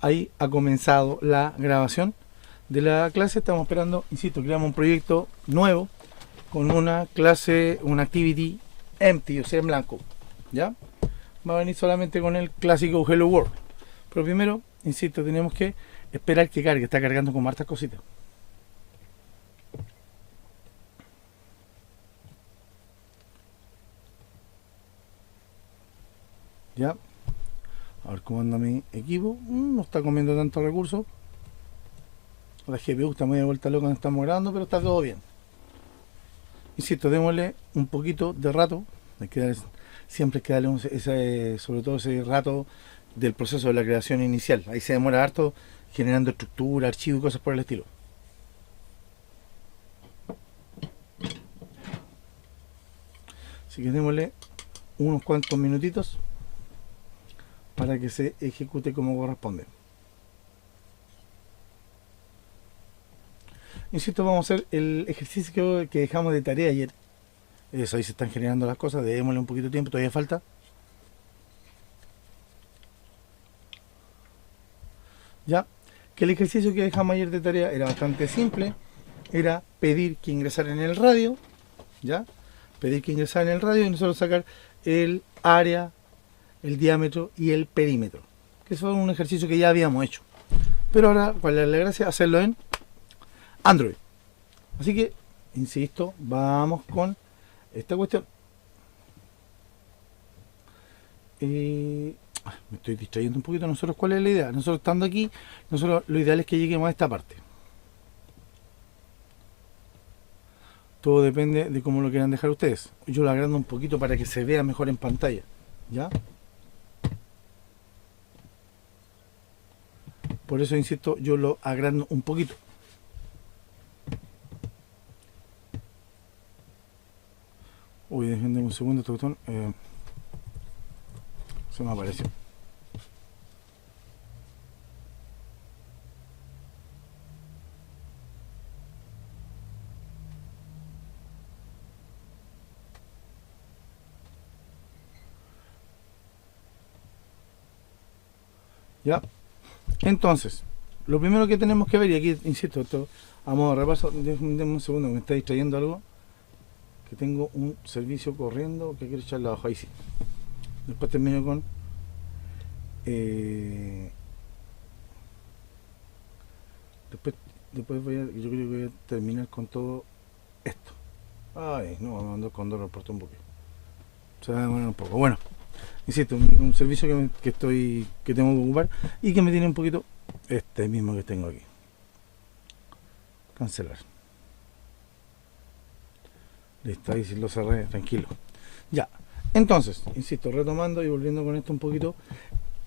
ahí ha comenzado la grabación de la clase. Estamos esperando, insisto, creamos un proyecto nuevo con una clase, una activity empty, o sea, en blanco. ¿Ya? Va a venir solamente con el clásico Hello World. Pero primero, insisto, tenemos que esperar que cargue. Está cargando con hartas cositas. ¿Ya? A ver cómo anda mi equipo. No está comiendo tanto recursos. La GPU está muy de vuelta loca cuando estamos grabando, pero está todo bien. Insisto, démosle un poquito de rato. Hay que dar, siempre hay que darle sobre todo ese rato del proceso de la creación inicial. Ahí se demora harto generando estructura, archivos y cosas por el estilo. Así que démosle unos cuantos minutitos para que se ejecute como corresponde. Insisto, vamos a hacer el ejercicio que dejamos de tarea ayer. Eso, ahí se están generando las cosas. Démosle un poquito de tiempo, todavía falta. Ya, que el ejercicio que dejamos ayer de tarea era bastante simple. Era pedir que ingresara en el radio. Ya, pedir que ingresara en el radio y nosotros sacar el área, el diámetro y el perímetro. Que eso es un ejercicio que ya habíamos hecho. Pero ahora, ¿cuál es la gracia? Hacerlo en Android. Así que, insisto, vamos con esta cuestión. Me estoy distrayendo un poquito. Nosotros, ¿cuál es la idea? Nosotros estando aquí, nosotros lo ideal es que lleguemos a esta parte. Todo depende de cómo lo quieran dejar ustedes. Yo lo agrando un poquito para que se vea mejor en pantalla. ¿Ya? Por eso, insisto, yo lo agrando un poquito. Uy, déjenme un segundo, este botón. Se me apareció. ¿Ya? Entonces, lo primero que tenemos que ver, y aquí, insisto, esto a modo de repaso, déjenme un segundo, me está distrayendo algo. Que tengo un servicio corriendo que quiero echarle abajo. Ahí sí. Después termino con después voy a, yo creo que voy a terminar con todo esto. Ay, no, me mandó el condor por un poquito. Se va a demorar un poco. Bueno, insisto, un servicio que tengo que ocupar y que me tiene un poquito este mismo que tengo aquí. Cancelar. Listo, ahí sí lo cerré, tranquilo. Ya, entonces, insisto, retomando y volviendo con esto un poquito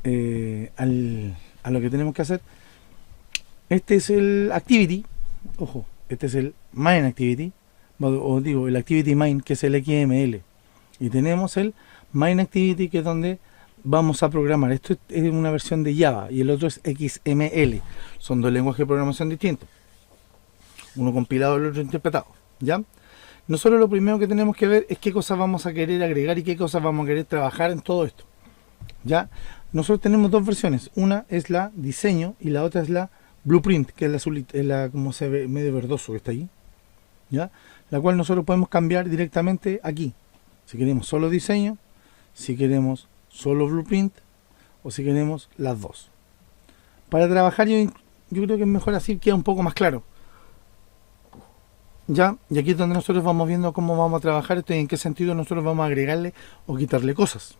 a lo que tenemos que hacer. Este es el activity, ojo, este es el main activity, o digo, el activity main, que es el XML. Y tenemos el main activity, que es donde vamos a programar. Esto es una versión de Java y el otro es XML. Son dos lenguajes de programación distintos. Uno compilado y el otro interpretado. ¿Ya? Nosotros lo primero que tenemos que ver es qué cosas vamos a querer agregar y qué cosas vamos a querer trabajar en todo esto. ¿Ya? Nosotros tenemos dos versiones. Una es la diseño y la otra es la blueprint, que es la azul, es la como se ve medio verdoso que está ahí. ¿Ya? La cual nosotros podemos cambiar directamente aquí. Si queremos solo diseño, si queremos solo blueprint o si queremos las dos. Para trabajar yo creo que es mejor así, queda un poco más claro. ¿Ya? Y aquí es donde nosotros vamos viendo cómo vamos a trabajar esto y en qué sentido nosotros vamos a agregarle o quitarle cosas.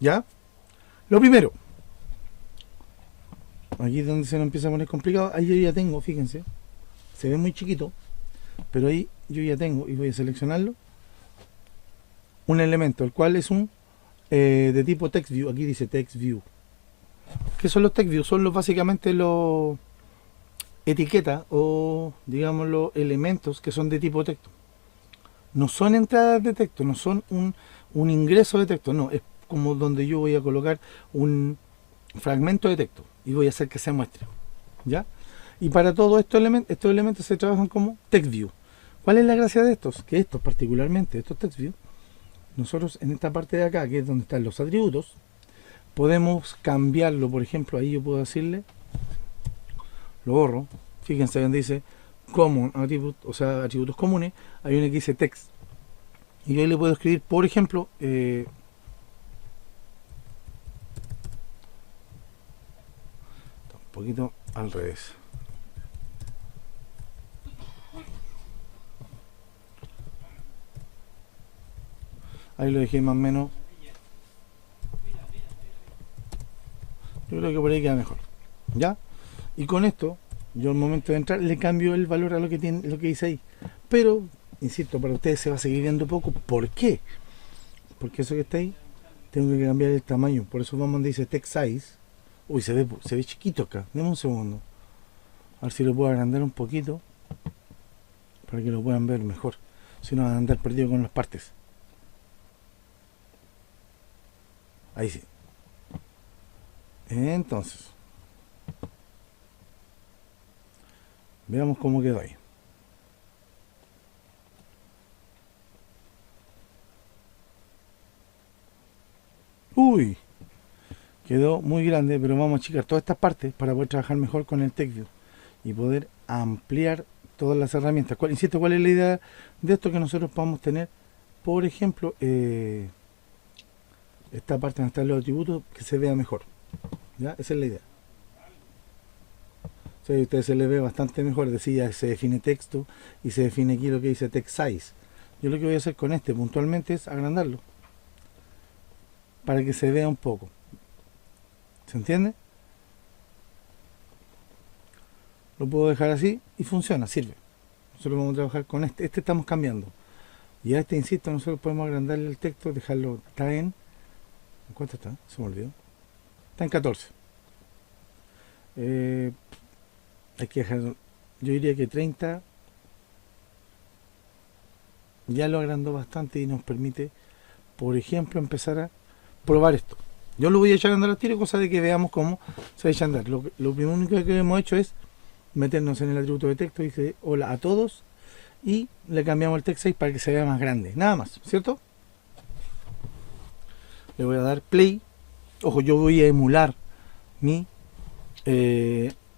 ¿Ya? Lo primero, aquí es donde se nos empieza a poner complicado. Ahí yo ya tengo, fíjense, se ve muy chiquito, pero ahí yo ya tengo, y voy a seleccionarlo, un elemento, el cual es un de tipo text view. Aquí dice text view. ¿Qué son los text view? Son básicamente los etiquetas o digamos los elementos que son de tipo texto. No son entradas de texto, no son un ingreso de texto, no, es como donde yo voy a colocar un fragmento de texto y voy a hacer que se muestre. ¿Ya? Y para todos estos elementos se trabajan como text view. ¿Cuál es la gracia de estos? Que estos particularmente, estos text view, nosotros en esta parte de acá, que es donde están los atributos, podemos cambiarlo. Por ejemplo, ahí yo puedo decirle lo borro. Fíjense donde dice common attribute, o sea, atributos comunes, hay uno que dice text. Y yo ahí le puedo escribir, por ejemplo, un poquito al revés. Ahí lo dejé más o menos. Yo creo que por ahí queda mejor. ¿Ya? Y con esto, yo al momento de entrar le cambio el valor a lo que tiene, lo que dice ahí. Pero, insisto, para ustedes se va a seguir viendo poco. ¿Por qué? Porque eso que está ahí, tengo que cambiar el tamaño. Por eso vamos donde dice text size. Uy, se ve chiquito acá. Deme un segundo. A ver si lo puedo agrandar un poquito. Para que lo puedan ver mejor. Si no van a andar perdido con las partes. Ahí sí. Entonces, veamos cómo quedó ahí. Uy, quedó muy grande, pero vamos a achicar todas estas partes para poder trabajar mejor con el TextView y poder ampliar todas las herramientas. Insisto, ¿cuál es la idea de esto? Que nosotros podamos tener, por ejemplo, esta parte donde están los atributos, que se vea mejor. ¿Ya? Esa es la idea. O sea, a ustedes se les ve bastante mejor, decía, se define texto y se define aquí lo que dice text size. Yo lo que voy a hacer con este puntualmente es agrandarlo para que se vea un poco. ¿Se entiende? Lo puedo dejar así y funciona, sirve. Nosotros vamos a trabajar con este. Este estamos cambiando. Y a este, insisto, nosotros podemos agrandarle el texto, dejarlo, está en... ¿En cuánto está? Se me olvidó. Está en 14. Hay que dejar, yo diría que 30 ya lo agrandó bastante y nos permite, por ejemplo, empezar a probar esto. Yo lo voy a echar a andar al tiro, cosa de que veamos cómo se echa a andar. Lo único que hemos hecho es meternos en el atributo de texto y dice hola a todos y le cambiamos el text size para que se vea más grande, nada más, ¿cierto? Le voy a dar play. Ojo, yo voy a emular mi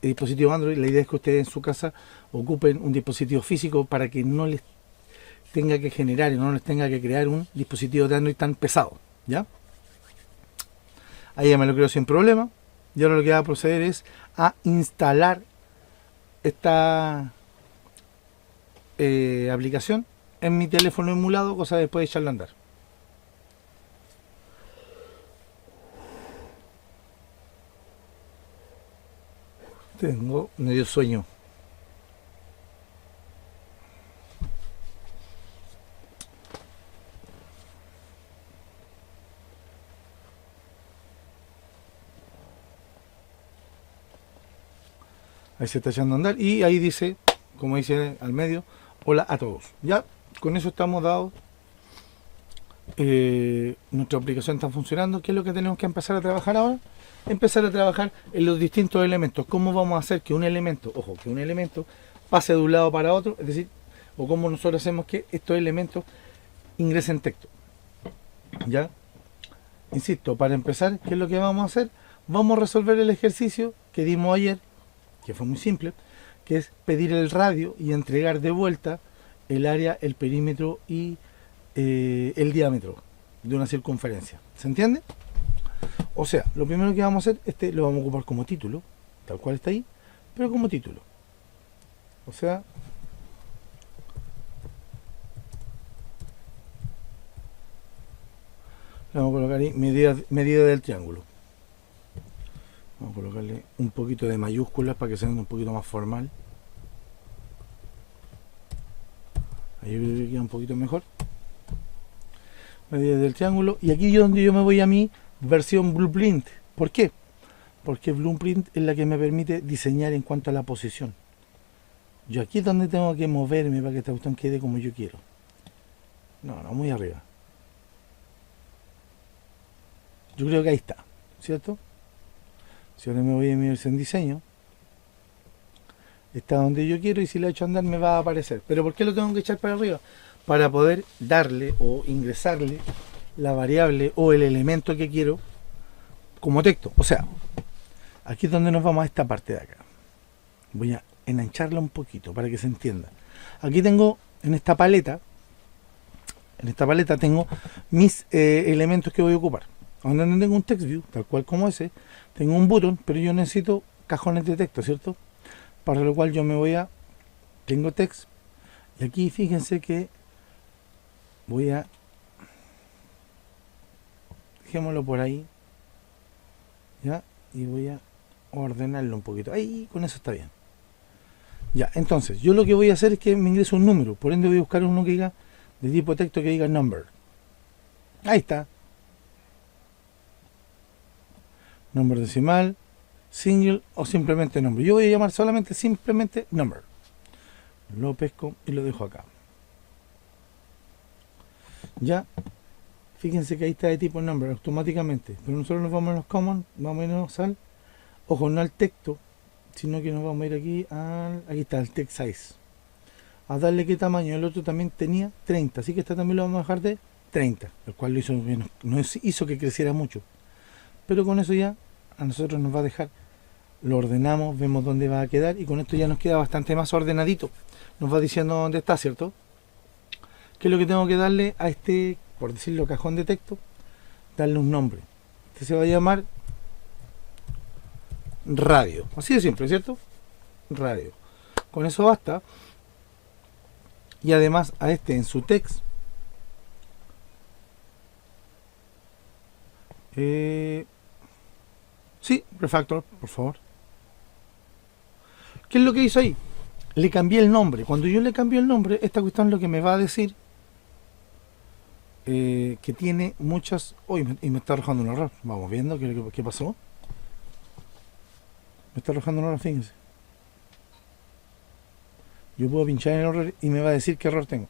dispositivo Android. La idea es que ustedes en su casa ocupen un dispositivo físico para que no les tenga que generar y no les tenga que crear un dispositivo de Android tan pesado, ¿ya? Ahí ya me lo creo sin problema. Y ahora lo que va a proceder es a instalar esta aplicación en mi teléfono emulado, cosa de después de echarlo a andar. Tengo medio sueño. Ahí se está echando a andar y ahí dice, como dice al medio, hola a todos. Ya con eso estamos dados. Nuestra aplicación está funcionando. ¿Qué es lo que tenemos que empezar a trabajar ahora? Empezar a trabajar en los distintos elementos. ¿Cómo vamos a hacer que un elemento, ojo, que un elemento pase de un lado para otro? Es decir, o cómo nosotros hacemos que estos elementos ingresen texto. ¿Ya? Insisto, para empezar, ¿qué es lo que vamos a hacer? Vamos a resolver el ejercicio que dimos ayer, que fue muy simple, que es pedir el radio y entregar de vuelta el área, el perímetro y el diámetro de una circunferencia. ¿Se entiende? O sea, lo primero que vamos a hacer, este lo vamos a ocupar como título, tal cual está ahí, pero como título. O sea, le vamos a colocar ahí medida del triángulo. Vamos a colocarle un poquito de mayúsculas para que sea un poquito más formal. Ahí creo que queda un poquito mejor. Medida del triángulo. Y aquí es donde yo me voy a mi versión Blueprint. ¿Por qué? Porque Blueprint es la que me permite diseñar en cuanto a la posición. Yo aquí es donde tengo que moverme para que esta cuestión quede como yo quiero. No, muy arriba. Yo creo que ahí está, ¿cierto? Si ahora me voy a mi versión diseño, está donde yo quiero y si la echo a andar me va a aparecer. ¿Pero por qué lo tengo que echar para arriba? Para poder darle o ingresarle la variable o el elemento que quiero como texto. O sea, aquí es donde nos vamos a esta parte de acá. Voy a enancharla un poquito para que se entienda. Aquí tengo en esta paleta tengo mis elementos que voy a ocupar. Donde tengo un text view, tal cual como ese, tengo un button, pero yo necesito cajones de texto, ¿cierto? Para lo cual yo me voy a, tengo text, y aquí fíjense que voy a, dejémoslo por ahí, ya, y voy a ordenarlo un poquito. Ahí, con eso está bien. Ya, entonces, yo lo que voy a hacer es que me ingreso un número, por ende voy a buscar uno que diga, de tipo texto que diga number. Ahí está. Número decimal, single o simplemente nombre. Yo voy a llamar solamente simplemente number. Lo pesco y lo dejo acá. Ya, fíjense que ahí está de tipo number automáticamente. Pero nosotros nos vamos a los common, vamos a irnos al, ojo, no al texto, sino que nos vamos a ir aquí al, aquí está el text size. A darle qué tamaño. El otro también tenía 30, así que esta también lo vamos a dejar de 30, el cual lo hizo, no hizo que creciera mucho. Pero con eso ya a nosotros nos va a dejar, lo ordenamos, vemos dónde va a quedar y con esto ya nos queda bastante más ordenadito. Nos va diciendo dónde está, ¿cierto? ¿Qué es lo que tengo que darle a este, por decirlo, cajón de texto? Darle un nombre. Este se va a llamar radio. Así de simple, ¿cierto? Radio. Con eso basta. Y además a este en su text sí, refactor, por favor. ¿Qué es lo que hizo ahí? Le cambié el nombre. Cuando yo le cambio el nombre, esta cuestión es lo que me va a decir que tiene muchas... Uy, y me está arrojando un error. Vamos viendo qué pasó. Me está arrojando un error, fíjense. Yo puedo pinchar en el error y me va a decir qué error tengo.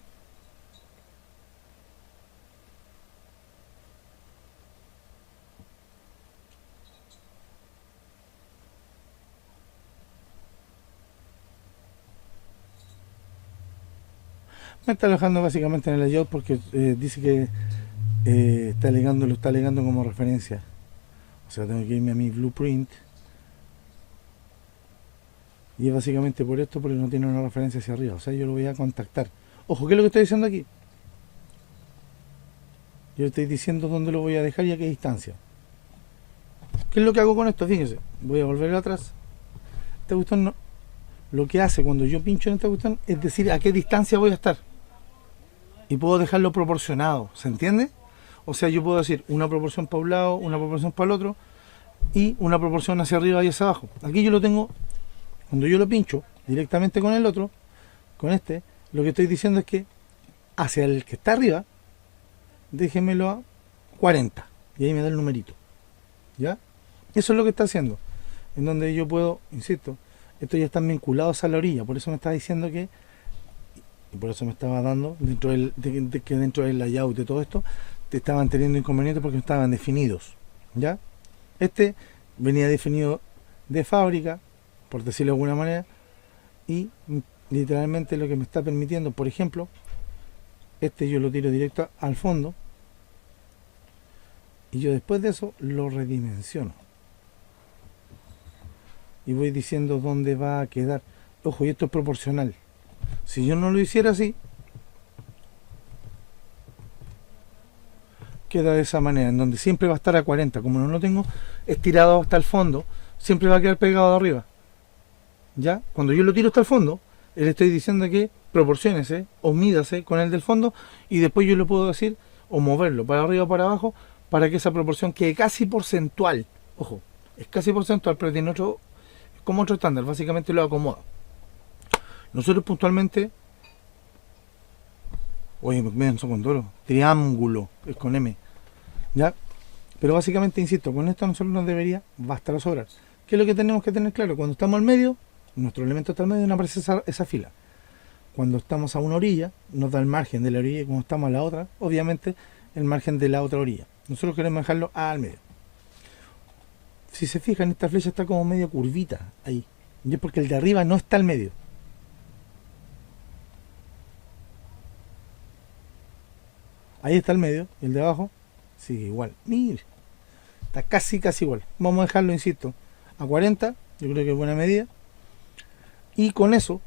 Me está alojando básicamente en el layout porque dice que lo está alegando como referencia. O sea, tengo que irme a mi blueprint. Y es básicamente por esto, porque no tiene una referencia hacia arriba. O sea, yo lo voy a contactar. Ojo, ¿qué es lo que estoy diciendo aquí? Yo estoy diciendo dónde lo voy a dejar y a qué distancia. ¿Qué es lo que hago con esto? Fíjense, voy a volver atrás. Esta cuestión no, lo que hace cuando yo pincho en esta cuestión es decir a qué distancia voy a estar. Y puedo dejarlo proporcionado, ¿se entiende? O sea, yo puedo decir una proporción para un lado, una proporción para el otro y una proporción hacia arriba y hacia abajo. Aquí yo lo tengo, cuando yo lo pincho directamente con el otro, con este, lo que estoy diciendo es que hacia el que está arriba, déjemelo a 40 y ahí me da el numerito. ¿Ya? Eso es lo que está haciendo. En donde yo puedo, insisto, estos ya están vinculados a la orilla, por eso me está diciendo que, y por eso me estaba dando, que dentro del layout de todo esto, te estaban teniendo inconvenientes porque no estaban definidos. ¿Ya? Este venía definido de fábrica, por decirlo de alguna manera, y literalmente lo que me está permitiendo, por ejemplo, este yo lo tiro directo al fondo, y yo después de eso lo redimensiono. Y voy diciendo dónde va a quedar. Ojo, y esto es proporcional. Si yo no lo hiciera así, queda de esa manera, en donde siempre va a estar a 40. Como no lo tengo estirado hasta el fondo, siempre va a quedar pegado de arriba. ¿Ya? Cuando yo lo tiro hasta el fondo, le estoy diciendo que proporciónese o mídase con el del fondo y después yo lo puedo decir o moverlo para arriba o para abajo para que esa proporción quede casi porcentual. Ojo, es casi porcentual, pero tiene otro, como otro estándar, básicamente lo acomoda. Nosotros puntualmente, oye, me menso con duro, triángulo, es con M, ¿ya? Pero básicamente, insisto, con esto a nosotros nos debería bastar o sobrar. ¿Qué es lo que tenemos que tener claro? Cuando estamos al medio, nuestro elemento está al medio y no aparece esa fila. Cuando estamos a una orilla, nos da el margen de la orilla y cuando estamos a la otra, obviamente, el margen de la otra orilla. Nosotros queremos dejarlo al medio. Si se fijan, esta flecha está como medio curvita ahí. Y es porque el de arriba no está al medio. Ahí está el medio, y el de abajo sigue igual. Mire, está casi igual. Vamos a dejarlo, insisto, a 40, yo creo que es buena medida. Y con eso,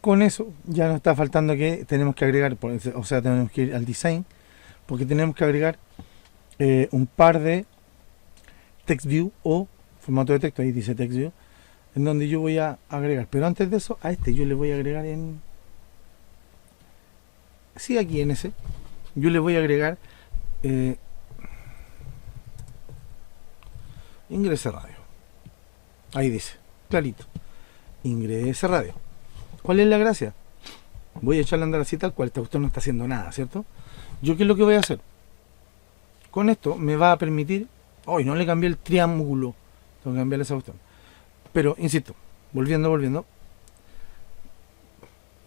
con eso ya nos está faltando que tenemos que agregar, o sea, tenemos que ir al design, porque tenemos que agregar un par de text view o formato de texto, ahí dice text view, en donde yo voy a agregar, pero antes de eso, a este yo le voy a agregar sí, aquí en ese, yo le voy a agregar ingrese radio, ahí dice, clarito, ingrese radio. ¿Cuál es la gracia? Voy a echarle a andar así tal cual, esta cuestión no está haciendo nada, ¿cierto? ¿Yo qué es lo que voy a hacer? Con esto me va a permitir, hoy no le cambié el triángulo, tengo que cambiarle esa cuestión, pero insisto, volviendo,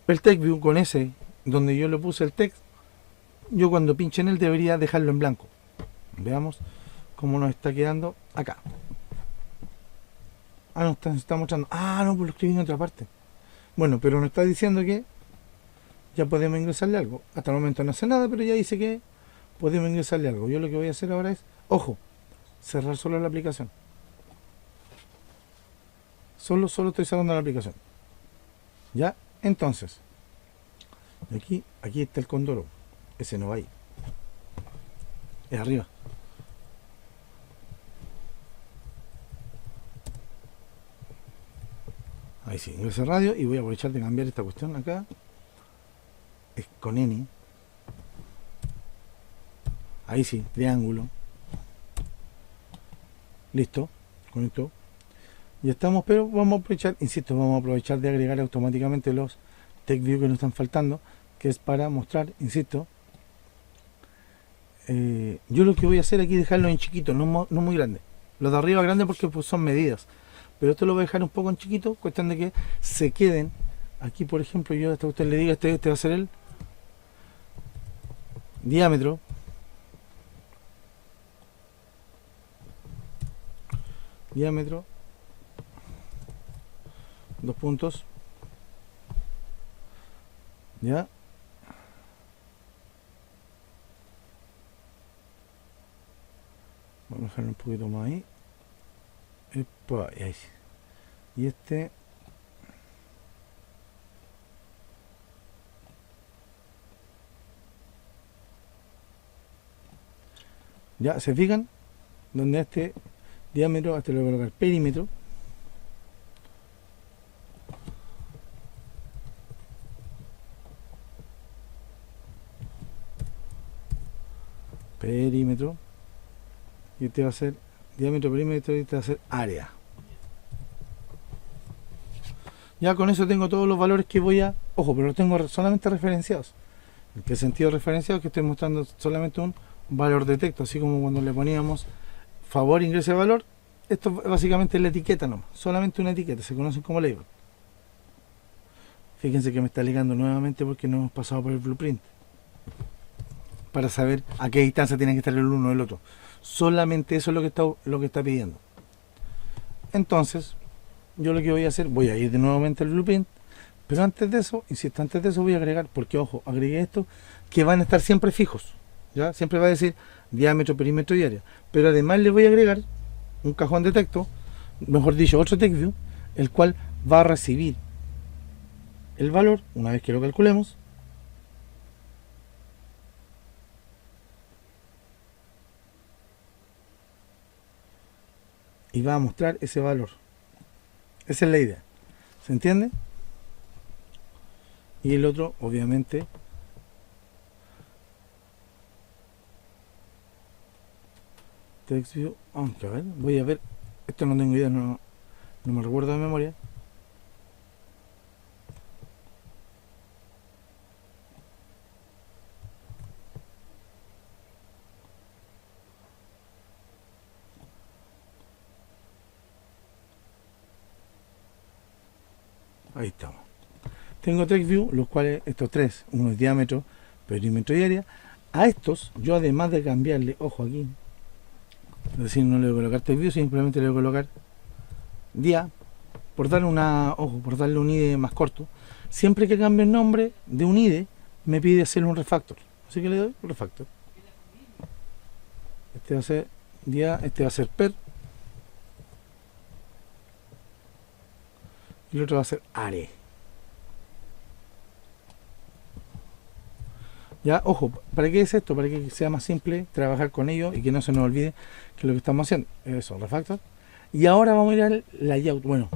el text view con ese, donde yo le puse el text, yo cuando pinche en él debería dejarlo en blanco. Veamos cómo nos está quedando acá. Ah, no, está mostrando. Ah, no, pues lo escribí en otra parte. Bueno, pero nos está diciendo que ya podemos ingresarle algo. Hasta el momento no hace nada, pero ya dice que podemos ingresarle algo. Yo lo que voy a hacer ahora es, ojo, cerrar solo la aplicación. Solo estoy cerrando la aplicación. Ya, entonces, aquí está el condoro. Ese no va ahí. Es arriba. Ahí sí, ingresa radio y voy a aprovechar de cambiar esta cuestión acá. Es con N. Ahí sí, triángulo. Listo, con esto. Ya estamos, pero vamos a aprovechar, insisto, vamos a aprovechar de agregar automáticamente los text view que nos están faltando, que es para mostrar, insisto. Yo lo que voy a hacer aquí es dejarlo en chiquito, no muy grande. Los de arriba grande porque pues, son medidas. Pero esto lo voy a dejar un poco en chiquito, cuestión de que se queden. Aquí, por ejemplo, yo hasta usted le diga, este va a ser el diámetro. Diámetro. 2 puntos. Ya. Vamos a dejarlo un poquito más ahí. Epa, ahí. Y este. Ya, ¿se fijan? Donde este diámetro, este le voy a colocar perímetro. Perímetro. Y este va a ser diámetro, perímetro, y este va a ser área. Ya con eso tengo todos los valores que voy a... Ojo, pero los tengo solamente referenciados. ¿En qué sentido referenciado? Que estoy mostrando solamente un valor de texto, así como cuando le poníamos favor ingrese valor. Esto básicamente es la etiqueta nomás, solamente una etiqueta, se conocen como label. Fíjense que me está ligando nuevamente porque no hemos pasado por el blueprint para saber a qué distancia tiene que estar el uno del otro. Solamente eso es lo que está pidiendo. Entonces, yo lo que voy a hacer, voy a ir de nuevamente al blueprint, pero antes de eso, insisto, antes de eso voy a agregar, porque ojo, agregué esto, que van a estar siempre fijos, ¿ya? Siempre va a decir diámetro, perímetro y área, pero además le voy a agregar un cajón de texto, mejor dicho, otro text view, el cual va a recibir el valor, una vez que lo calculemos, y va a mostrar ese valor. Esa es la idea. ¿Se entiende? Y el otro, obviamente, text view, aunque a ver, voy a ver, esto no tengo idea, no me recuerdo de memoria. Ahí estamos. Tengo text view, los cuales, estos tres, uno es diámetro, perímetro y área. A estos, yo además de cambiarle, ojo aquí, es decir, no le voy a colocar text view, simplemente le voy a colocar dia, por darle por darle un IDE más corto. Siempre que cambie el nombre de un IDE, me pide hacer un refactor. Así que le doy un refactor. Este va a ser dia, este va a ser per. y el otro va a ser are. Ya, ojo, ¿para qué es esto? Para que sea más simple trabajar con ello y que no se nos olvide que es lo que estamos haciendo. Eso, refactor. Y ahora vamos a ir al layout. Bueno,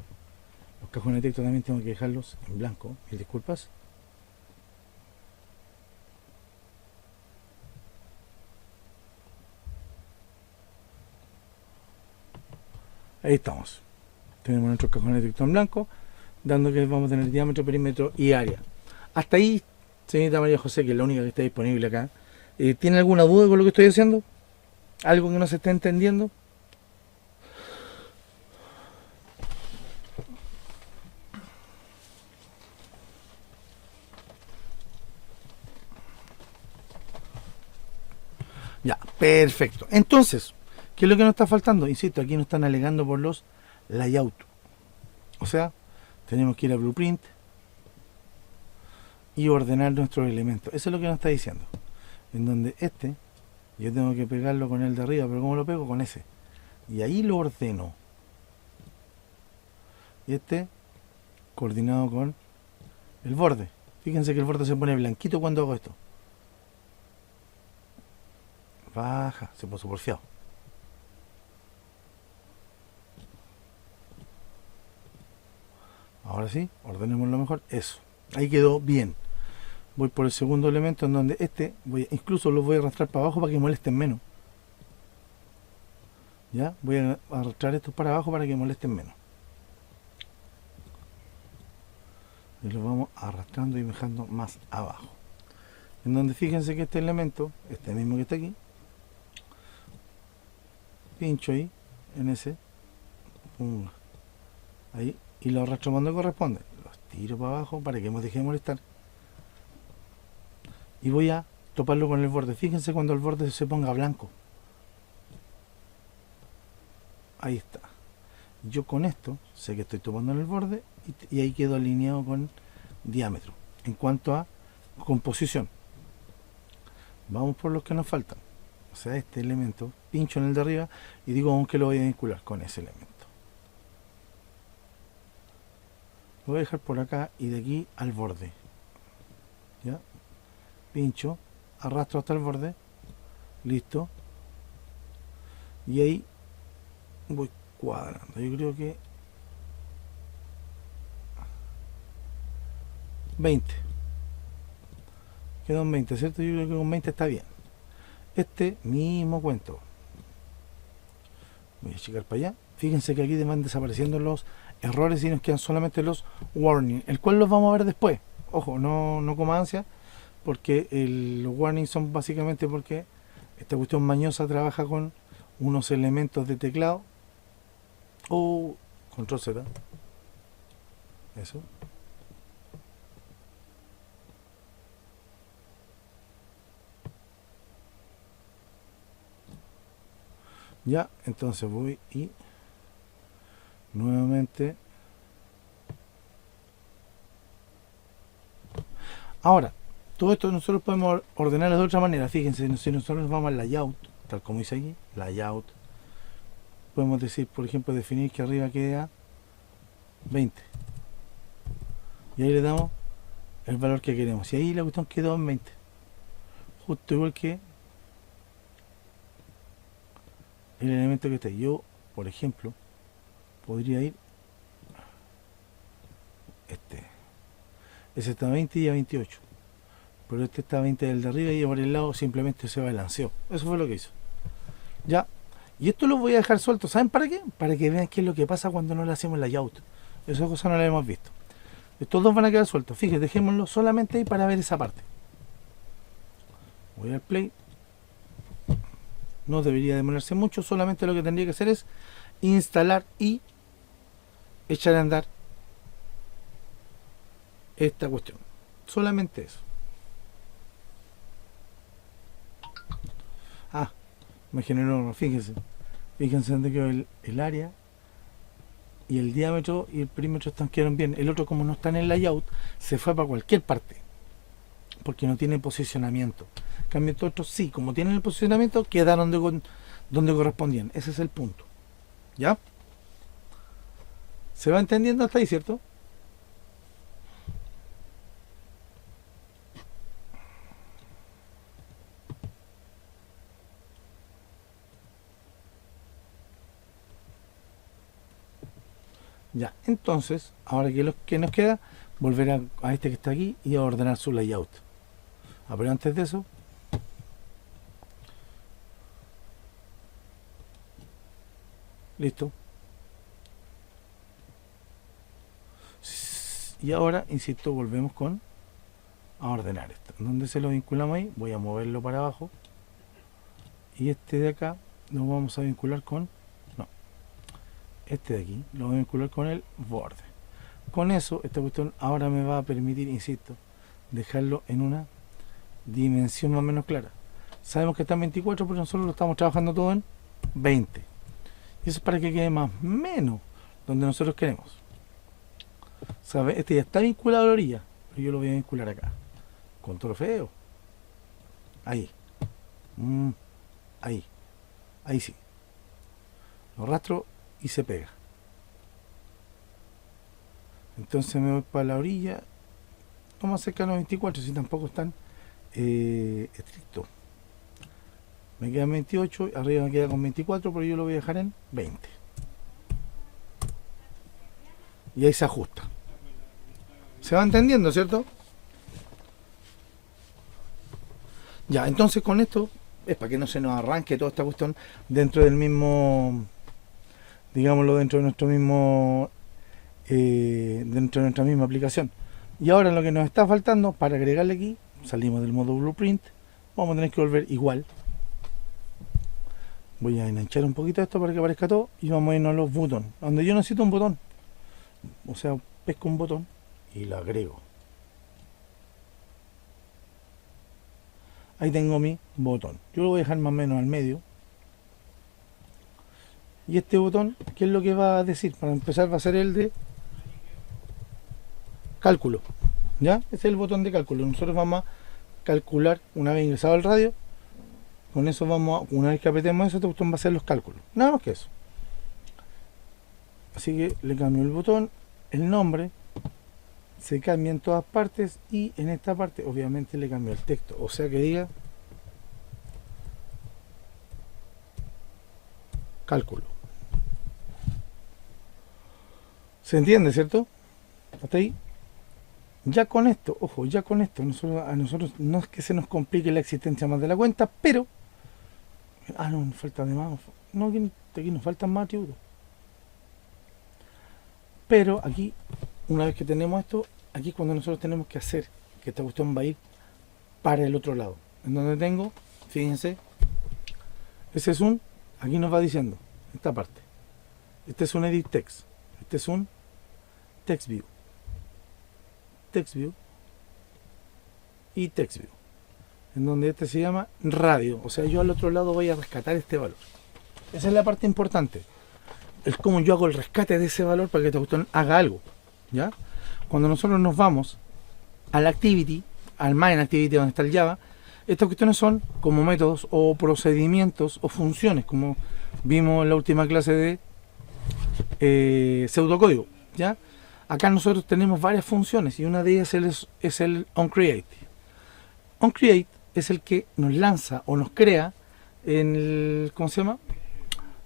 los cajones de texto también tengo que dejarlos en blanco. Mil disculpas. Ahí estamos. Tenemos nuestros cajones de texto en blanco, dando que vamos a tener diámetro, perímetro y área. Hasta ahí, señorita María José, que es la única que está disponible acá. ¿Tiene alguna duda con lo que estoy haciendo? ¿Algo que no se esté entendiendo? Ya, perfecto. Entonces, ¿qué es lo que nos está faltando? Insisto, aquí nos están alegando por los layout. O sea, tenemos que ir a Blueprint y ordenar nuestros elementos. Eso es lo que nos está diciendo. En donde yo tengo que pegarlo con el de arriba, pero ¿cómo lo pego? Con ese. Y ahí lo ordeno. Y coordinado con el borde. Fíjense que el borde se pone blanquito cuando hago esto. Baja, se puso porfiado. Ahora sí, ordenémoslo mejor. Eso. Ahí quedó bien. Voy por el segundo elemento en donde incluso lo voy a arrastrar para abajo para que molesten menos. Ya, voy a arrastrar estos para abajo para que molesten menos. Y los vamos arrastrando y dejando más abajo. En donde fíjense que este elemento, este mismo que está aquí, pincho ahí, en ese, pum, ahí, y lo arrastro cuando corresponde. Los tiro para abajo para que me deje de molestar. Y voy a toparlo con el borde. Fíjense cuando el borde se ponga blanco. Ahí está. Yo con esto sé que estoy topando en el borde y ahí quedo alineado con diámetro. En cuanto a composición, vamos por los que nos faltan. O sea, este elemento, pincho en el de arriba y digo aunque lo voy a vincular con ese elemento. Lo voy a dejar por acá y de aquí al borde. ¿Ya? Pincho, arrastro hasta el borde, listo, y ahí voy cuadrando. Yo creo que 20 quedó en 20, ¿cierto? Yo creo que con 20 está bien. Este mismo cuento, voy a checar para allá. Fíjense que aquí van desapareciendo los errores y nos quedan solamente los warnings, el cual los vamos a ver después. Ojo, no coma ansia, porque los warnings son básicamente porque esta cuestión mañosa trabaja con unos elementos de teclado o control Z, eso, ya. Entonces voy y nuevamente ahora todo esto nosotros podemos ordenar de otra manera. Fíjense, si nosotros vamos al layout, tal como dice aquí, layout, podemos decir, por ejemplo, definir que arriba queda 20 y ahí le damos el valor que queremos y ahí la cuestión quedó en 20, justo igual que el elemento que está. Yo, por ejemplo, podría ir ese está a 20 y a 28, pero este está a 20 del de arriba y por el lado simplemente se balanceó. Eso fue lo que hizo. Ya. Y esto lo voy a dejar suelto. ¿Saben para qué? Para que vean qué es lo que pasa cuando no le hacemos layout. Esa cosa no la hemos visto. Estos dos van a quedar sueltos. Fíjense, dejémoslo solamente ahí para ver esa parte. Voy al play. No debería demorarse mucho. Solamente lo que tendría que hacer es instalar y echar a andar esta cuestión. Solamente eso. Ah, me generó, fíjense dónde quedó el área y el diámetro y el perímetro quedaron bien. El otro, como no está en el layout, se fue para cualquier parte porque no tiene posicionamiento. En cambio, estos otros sí, como tienen el posicionamiento, quedaron donde correspondían. Ese es el punto. ¿Ya? ¿Se va entendiendo hasta ahí, cierto? Ya, entonces, ahora que lo que nos queda, volver a este que está aquí y a ordenar su layout. Pero antes de eso, listo. Y ahora, insisto, volvemos con a ordenar esto. ¿Dónde se lo vinculamos ahí? Voy a moverlo para abajo. Y este de acá lo vamos a vincular con... No, este de aquí lo voy a vincular con el borde. Con eso, esta cuestión ahora me va a permitir, insisto, dejarlo en una dimensión más o menos clara. Sabemos que está en 24, pero nosotros lo estamos trabajando todo en 20. Y eso es para que quede más o menos donde nosotros queremos. ¿Sabe? Este ya está vinculado a la orilla, pero yo lo voy a vincular acá. Con trofeo. Ahí. Ahí. Ahí sí. Lo arrastro y se pega. Entonces me voy para la orilla. No más cerca de los 24, si tampoco están estricto. Me quedan 28, arriba me queda con 24, pero yo lo voy a dejar en 20. Y ahí se ajusta. ¿Se va entendiendo, cierto? Ya, entonces con esto es para que no se nos arranque toda esta cuestión dentro del mismo, digámoslo, dentro de nuestro mismo, dentro de nuestra misma aplicación. Y ahora lo que nos está faltando para agregarle aquí, salimos del modo blueprint, vamos a tener que volver igual. Voy a enganchar un poquito esto para que aparezca todo y vamos a irnos a los botones, donde yo necesito un botón. O sea, pesco un botón y lo agrego. Ahí tengo mi botón. Yo lo voy a dejar más o menos al medio. Y este botón, ¿qué es lo que va a decir? Para empezar va a ser el de cálculo. ¿Ya? Este es el botón de cálculo. Nosotros vamos a calcular una vez ingresado al radio. Con eso vamos a, una vez que apretemos eso, este botón va a hacer los cálculos. Nada más que eso. Así que le cambio el botón, el nombre, se cambia en todas partes y en esta parte obviamente le cambio el texto. O sea que diga cálculo. ¿Se entiende, cierto? Hasta ahí. Ya con esto, ojo, ya con esto, a nosotros no es que se nos complique la existencia más de la cuenta, pero... Ah, no, nos falta de más. No, aquí nos faltan más atributos. Pero aquí, una vez que tenemos esto, aquí es cuando nosotros tenemos que hacer que esta cuestión va a ir para el otro lado. En donde tengo, fíjense, ese es un, aquí nos va diciendo, esta parte. Este es un edit text. Este es un text view. Text view y text view. En donde este se llama radio. O sea, yo al otro lado voy a rescatar este valor. Esa es la parte importante. Es como yo hago el rescate de ese valor para que esta cuestión haga algo. ¿Ya? Cuando nosotros nos vamos al activity, al main activity donde está el Java, estas cuestiones son como métodos o procedimientos o funciones, como vimos en la última clase de pseudocódigo. ¿Ya? Acá nosotros tenemos varias funciones y una de ellas es el onCreate. OnCreate es el que nos lanza o nos crea en el, ¿cómo se llama?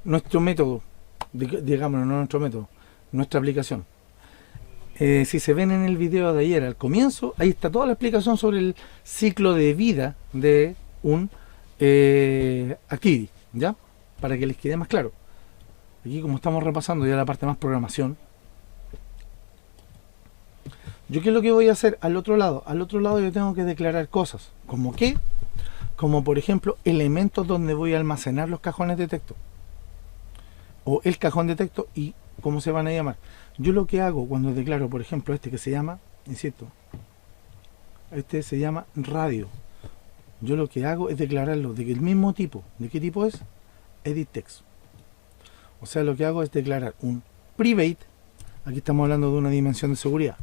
Nuestro método, digámoslo, no nuestro método, nuestra aplicación. Si se ven en el video de ayer al comienzo, ahí está toda la explicación sobre el ciclo de vida de un Activity, ¿ya? Para que les quede más claro. Aquí como estamos repasando ya la parte más programación, ¿yo qué es lo que voy a hacer al otro lado? Al otro lado yo tengo que declarar cosas. ¿Como qué? Como por ejemplo elementos donde voy a almacenar los cajones de texto. O el cajón de texto y cómo se van a llamar. Yo lo que hago cuando declaro, por ejemplo, este que se llama, insisto, este se llama radio. Yo lo que hago es declararlo de que el mismo tipo. ¿De qué tipo es? Edit text. O sea, lo que hago es declarar un private. Aquí estamos hablando de una dimensión de seguridad.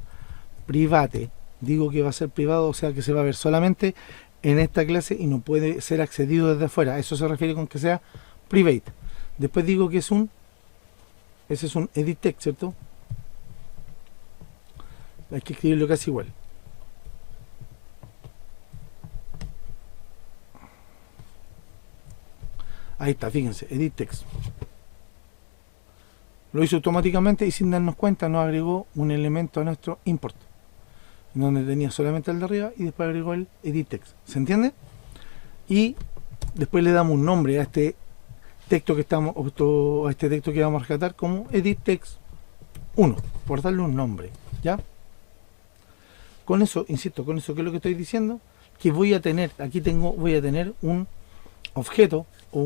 Private, digo que va a ser privado, o sea que se va a ver solamente en esta clase y no puede ser accedido desde afuera. Eso se refiere con que sea private. Después digo que es ese es un edit text, ¿cierto? Hay que escribirlo casi igual. Ahí está, fíjense, edit text. Lo hizo automáticamente y sin darnos cuenta nos agregó un elemento a nuestro import, donde tenía solamente el de arriba y después agregó el edit text. ¿Se entiende? Y después le damos un nombre a este texto que estamos, a este texto que vamos a rescatar como edit text 1, por darle un nombre. ¿Ya? Con eso, insisto, con eso que es lo que estoy diciendo, que voy a tener, voy a tener un objeto o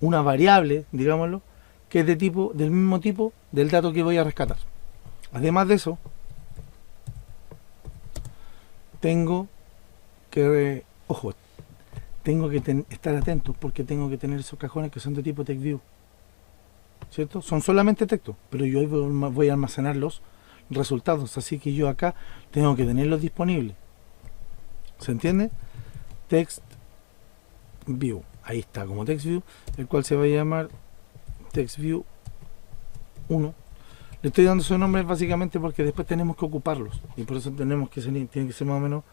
una variable, digámoslo, que es del mismo tipo del dato que voy a rescatar. Además de eso, tengo que, ojo, tengo que estar atento porque tengo que tener esos cajones que son de tipo TextView, ¿cierto? Son solamente texto, pero yo voy a almacenar los resultados, así que yo acá tengo que tenerlos disponibles. ¿Se entiende? TextView, ahí está, como TextView, el cual se va a llamar TextView 1. Le estoy dando su nombre básicamente porque después tenemos que ocuparlos y por eso tenemos que tiene que ser más o menos,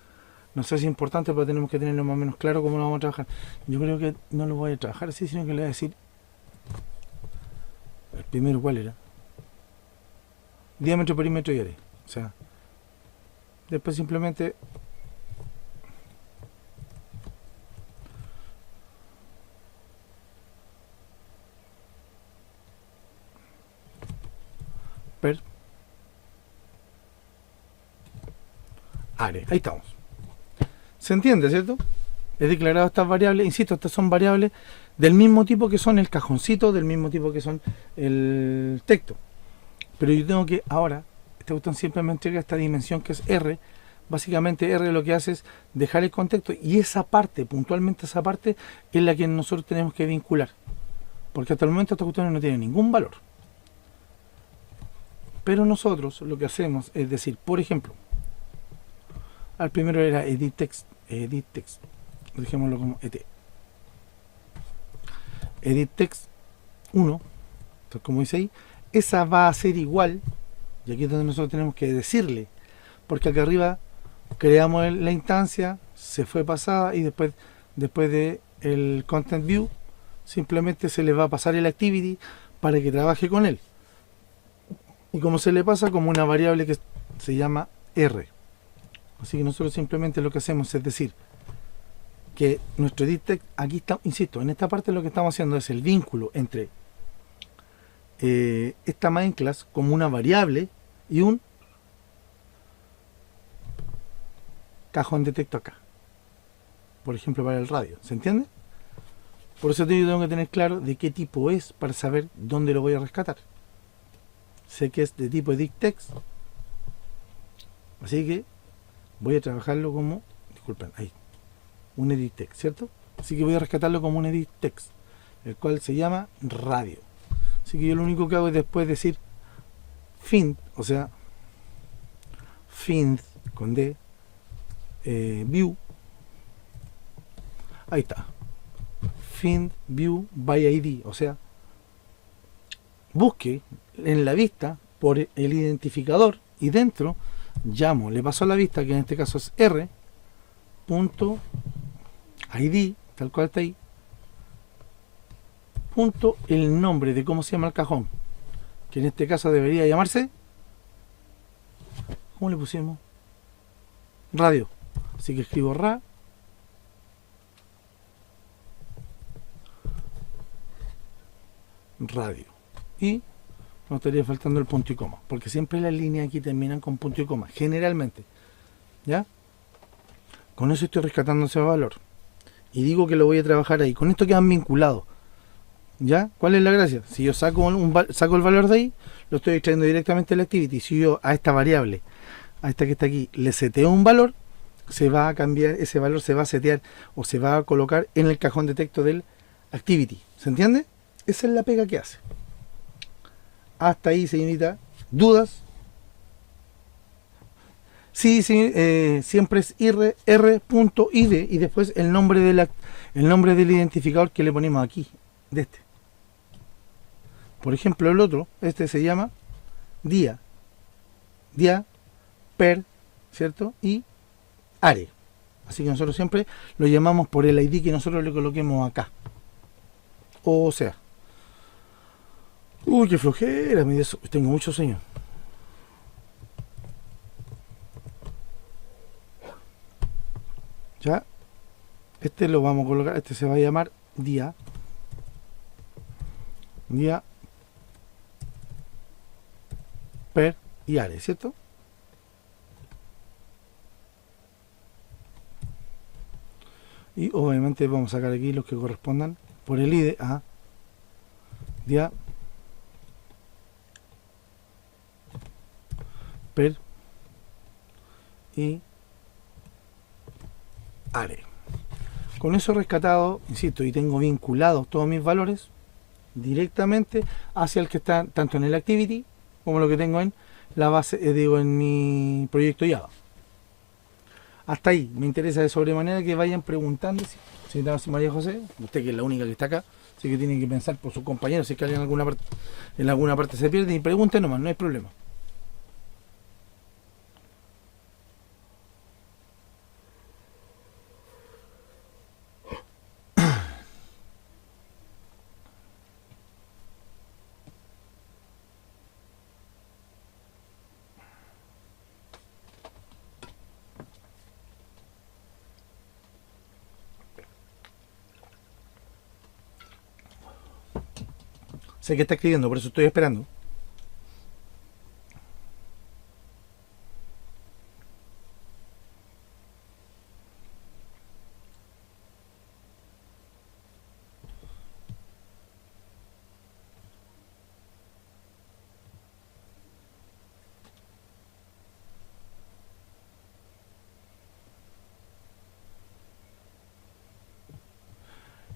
no sé si es importante, pero tenemos que tenerlo más o menos claro cómo lo vamos a trabajar. Yo creo que no lo voy a trabajar así, sino que le voy a decir el primero. ¿Cuál era? Diámetro, perímetro y área. O sea, después simplemente per área. Ahí estamos. ¿Se entiende, cierto? He declarado estas variables, insisto, estas son variables del mismo tipo que son el cajoncito, del mismo tipo que son el texto. Pero yo tengo que ahora, este botón siempre me entrega esta dimensión que es R. Básicamente R lo que hace es dejar el contexto y esa parte, puntualmente esa parte, es la que nosotros tenemos que vincular. Porque hasta el momento estas cuestiones no tienen ningún valor. Pero nosotros lo que hacemos es decir, por ejemplo, al primero era edit text, dejémoslo como edit text 1, entonces como dice ahí, esa va a ser igual, y aquí es donde nosotros tenemos que decirle, porque acá arriba creamos la instancia, se fue pasada y después de el content view simplemente se le va a pasar el activity para que trabaje con él, y como se le pasa como una variable que se llama R. Así que nosotros simplemente lo que hacemos es decir que nuestro edit text, aquí está, insisto, en esta parte lo que estamos haciendo es el vínculo entre esta main class como una variable y un cajón de texto acá, por ejemplo para el radio. ¿Se entiende? Por eso yo tengo que tener claro de qué tipo es para saber dónde lo voy a rescatar. Sé que es de tipo edit text, así que voy a trabajarlo como, disculpen, ahí, un edit text, ¿cierto? Así que voy a rescatarlo como un edit text, el cual se llama radio. Así que yo lo único que hago es después decir find, o sea, find con D, view, ahí está, find view by ID, o sea, busque en la vista por el identificador y dentro llamo, le paso a la vista, que en este caso es R, punto ID, tal cual está ahí, punto el nombre de cómo se llama el cajón, que en este caso debería llamarse, ¿cómo le pusimos? Radio. Así que escribo radio y nos estaría faltando el punto y coma, porque siempre las líneas aquí terminan con punto y coma, generalmente. ¿Ya? Con eso estoy rescatando ese valor y digo que lo voy a trabajar ahí. Con esto quedan vinculados. ¿Ya? ¿Cuál es la gracia? Si yo saco el valor de ahí, lo estoy extrayendo directamente del activity. Si yo a esta variable, a esta que está aquí, le seteo un valor, se va a cambiar, ese valor se va a setear o se va a colocar en el cajón de texto del activity. ¿Se entiende? Esa es la pega que hace. Hasta ahí, señorita. ¿Dudas? Sí, siempre es r.id y después el nombre del identificador que le ponemos aquí, de este. Por ejemplo, el otro, este se llama dia per, ¿cierto? Y are. Así que nosotros siempre lo llamamos por el ID que nosotros le coloquemos acá. O sea, Uy, qué flojera, tengo mucho sueño. Ya, este lo vamos a colocar, este se va a llamar día, día per y are, ¿cierto? Y obviamente vamos a sacar aquí los que correspondan por el IDE a día per y are. Con eso rescatado, insisto, y tengo vinculados todos mis valores directamente hacia el que está tanto en el activity como lo que tengo en la base, digo, en mi proyecto Java. Hasta ahí, me interesa de sobremanera que vayan preguntando, señorita María José, usted que es la única que está acá, así que tiene que pensar por sus compañeros, si es que alguien en alguna parte se pierde, y pregunte nomás, no hay problema. Sé que está escribiendo, por eso estoy esperando.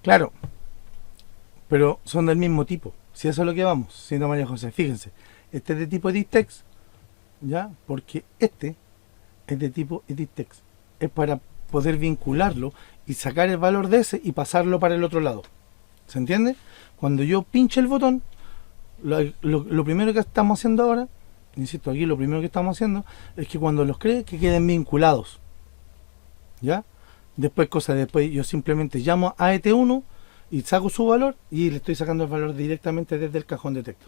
Claro, pero son del mismo tipo. Si eso es lo que vamos, señorita María José, fíjense, este es de tipo edit text, ¿ya? Porque este es de tipo edit text. Es para poder vincularlo y sacar el valor de ese y pasarlo para el otro lado. ¿Se entiende? Cuando yo pinche el botón, lo primero que estamos haciendo ahora, insisto, aquí lo primero que estamos haciendo es que cuando los cree, que queden vinculados. ¿Ya? Después yo simplemente llamo a ET1 y saco su valor y le estoy sacando el valor directamente desde el cajón de texto.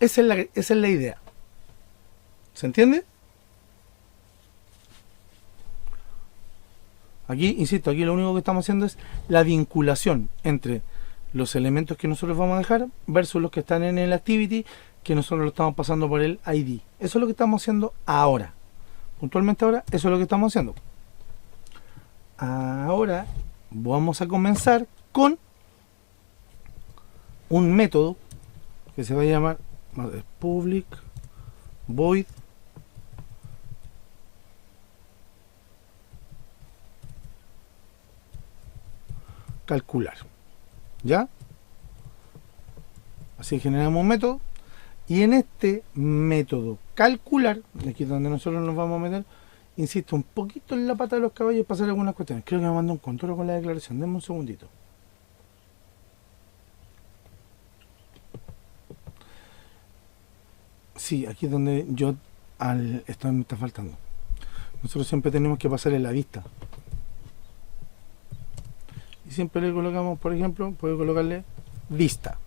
Esa es la idea. ¿Se entiende? Aquí, insisto, aquí lo único que estamos haciendo es la vinculación entre los elementos que nosotros vamos a dejar versus los que están en el activity que nosotros lo estamos pasando por el ID. Eso es lo que estamos haciendo ahora. Puntualmente ahora, eso es lo que estamos haciendo. Ahora vamos a comenzar con un método que se va a llamar public void calcular. ¿Ya? Así generamos un método y en este método calcular, aquí es donde nosotros nos vamos a meter, insisto, un poquito en la pata de los caballos para hacer algunas cuestiones. Creo que me mandó un control con la declaración. Denme un segundito. Sí, aquí es donde esto me está faltando. Nosotros siempre tenemos que pasarle la vista. Y siempre le colocamos, por ejemplo, puedo colocarle vista.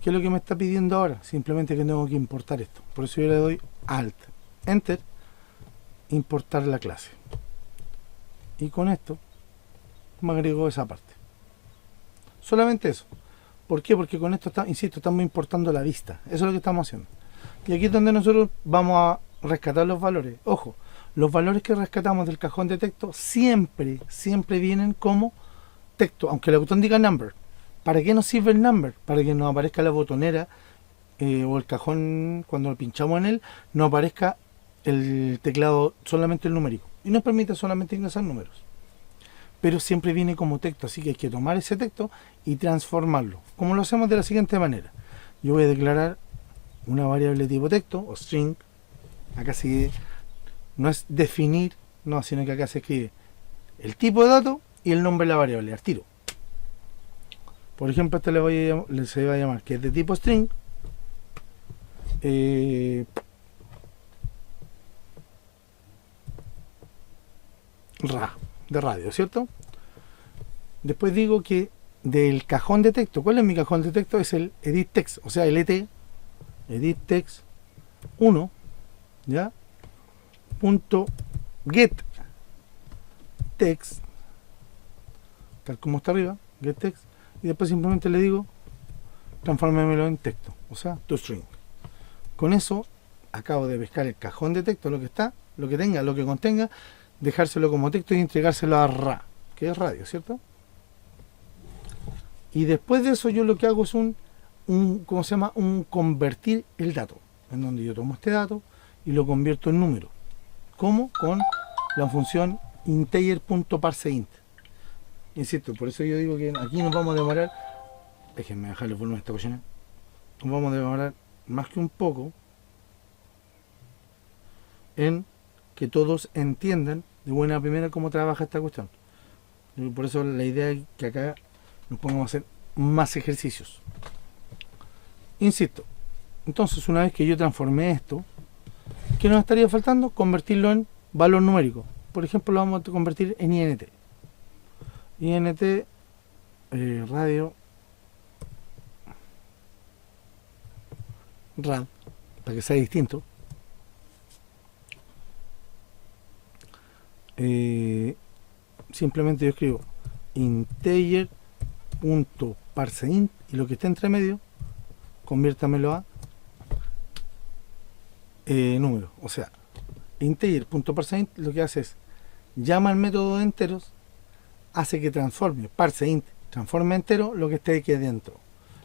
¿Qué es lo que me está pidiendo ahora? Simplemente que tengo que importar esto. Por eso yo le doy Alt, Enter, importar la clase. Y con esto me agrego esa parte. Solamente eso. ¿Por qué? Porque con esto, insisto, estamos importando la vista. Eso es lo que estamos haciendo. Y aquí es donde nosotros vamos a rescatar los valores. Ojo, los valores que rescatamos del cajón de texto siempre vienen como texto, aunque el botón diga number. ¿Para qué nos sirve el number? Para que nos aparezca la botonera o el cajón, cuando pinchamos en él, nos aparezca el teclado solamente el numérico. Y nos permite solamente ingresar números. Pero siempre viene como texto, así que hay que tomar ese texto y transformarlo. Como lo hacemos de la siguiente manera. Yo voy a declarar una variable tipo texto o string. Acá sigue, no es definir, no, sino que acá se escribe el tipo de dato y el nombre de la variable, al tiro. Por ejemplo, este se va a llamar que es de tipo string. De radio, ¿cierto? Después digo que del cajón de texto. ¿Cuál es mi cajón de texto? Es el edit text, o sea, el edit text 1, ¿ya? Punto get text, tal como está arriba, get text, y después simplemente le digo transfórmemelo en texto, o sea, toString. Con eso acabo de pescar el cajón de texto, lo que está, lo que tenga, lo que contenga, dejárselo como texto y entregárselo a RA, que es radio, ¿cierto? Y después de eso yo lo que hago es ¿cómo se llama? Un convertir el dato, en donde yo tomo este dato y lo convierto en número. ¿Cómo? Con la función integer.parseInt. Insisto, por eso yo digo que aquí nos vamos a demorar, déjenme bajar el volumen de esta cocina, nos vamos a demorar más que un poco en que todos entiendan de buena primera cómo trabaja esta cuestión. Y por eso la idea es que acá nos pongamos a hacer más ejercicios. Insisto, entonces una vez que yo transformé esto, ¿qué nos estaría faltando? Convertirlo en valor numérico. Por ejemplo, lo vamos a convertir en INT. INT radio RAD, para que sea distinto. Simplemente yo escribo integer.parseInt y lo que está entre medio conviértamelo a número, o sea, integer.parseInt lo que hace es llama al método de enteros, hace que transforme parseInt, transforme entero lo que esté aquí adentro.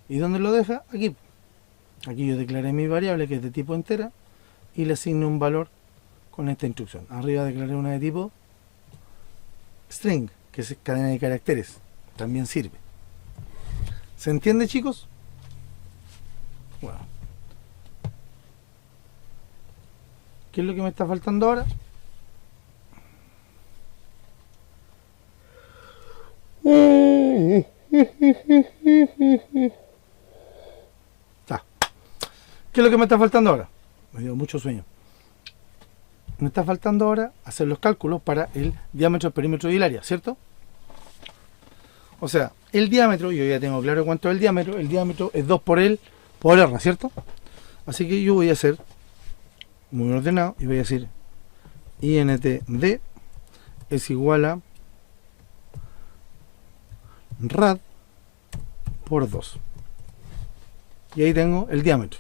¿Y dónde lo deja? Aquí yo declaré mi variable que es de tipo entera y le asigno un valor con esta instrucción. Arriba declaré una de tipo string, que es cadena de caracteres, también sirve. ¿Se entiende, chicos? Bueno, ¿qué es lo que me está faltando ahora? ¿Qué es lo que me está faltando ahora? Me dio mucho sueño. Me está faltando ahora hacer los cálculos para el diámetro, el perímetro y el área, ¿cierto? O sea, el diámetro, yo ya tengo claro cuánto es el diámetro es 2 por R, ¿cierto? Así que yo voy a hacer, muy ordenado, y voy a decir INTD es igual a rad por 2. Y ahí tengo el diámetro.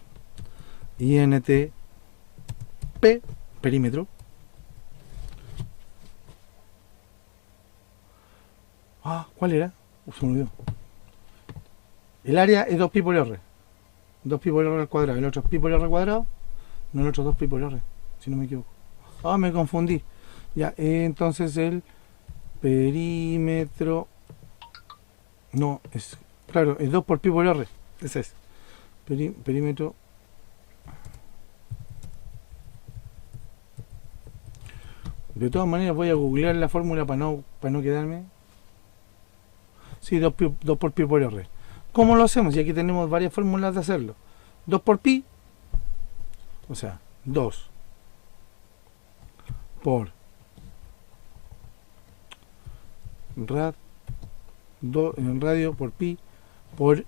INTP, perímetro. ¿Cuál era? Se me olvidó. El área es 2pi por R. 2pi por R al cuadrado. El otro es pi por R cuadrado. No, el otro es 2pi por R, si no me equivoco. Me confundí. Ya, entonces el perímetro... No, claro, es 2 por pi por R. Ese es. Perímetro... De todas maneras voy a googlear la fórmula para no quedarme. Sí, 2 por pi por R. ¿Cómo lo hacemos? Y aquí tenemos varias fórmulas de hacerlo. 2 por pi, o sea, 2 por rad, en radio por pi, por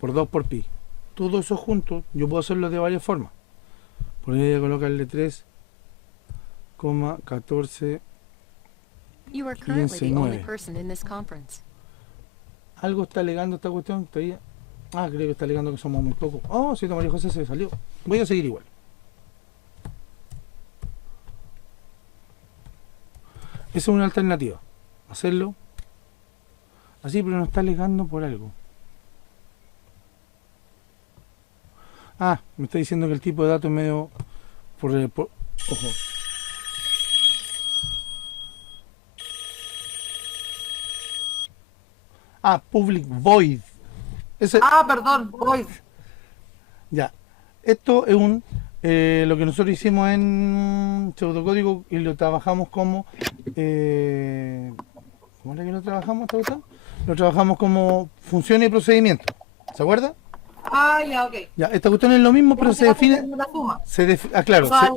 2 por pi. Todo eso junto, yo puedo hacerlo de varias formas. Por ahí voy a colocarle 3,14 15, 9. Algo está alegando esta cuestión todavía. Creo que está alegando que somos muy pocos. Sí, María José se salió. Voy a seguir igual. Esa es una alternativa. Hacerlo así, pero nos está alegando por algo. Me está diciendo que el tipo de datos es medio ojo. Public void. Perdón, void. Ya. Esto es lo que nosotros hicimos en pseudocódigo y lo trabajamos como ¿cómo era que lo trabajamos esta cuestión? Lo trabajamos como función y procedimiento. ¿Se acuerda? Ya, ok. Ya, esta cuestión es lo mismo, pero se define. Una suma. Claro. O sea,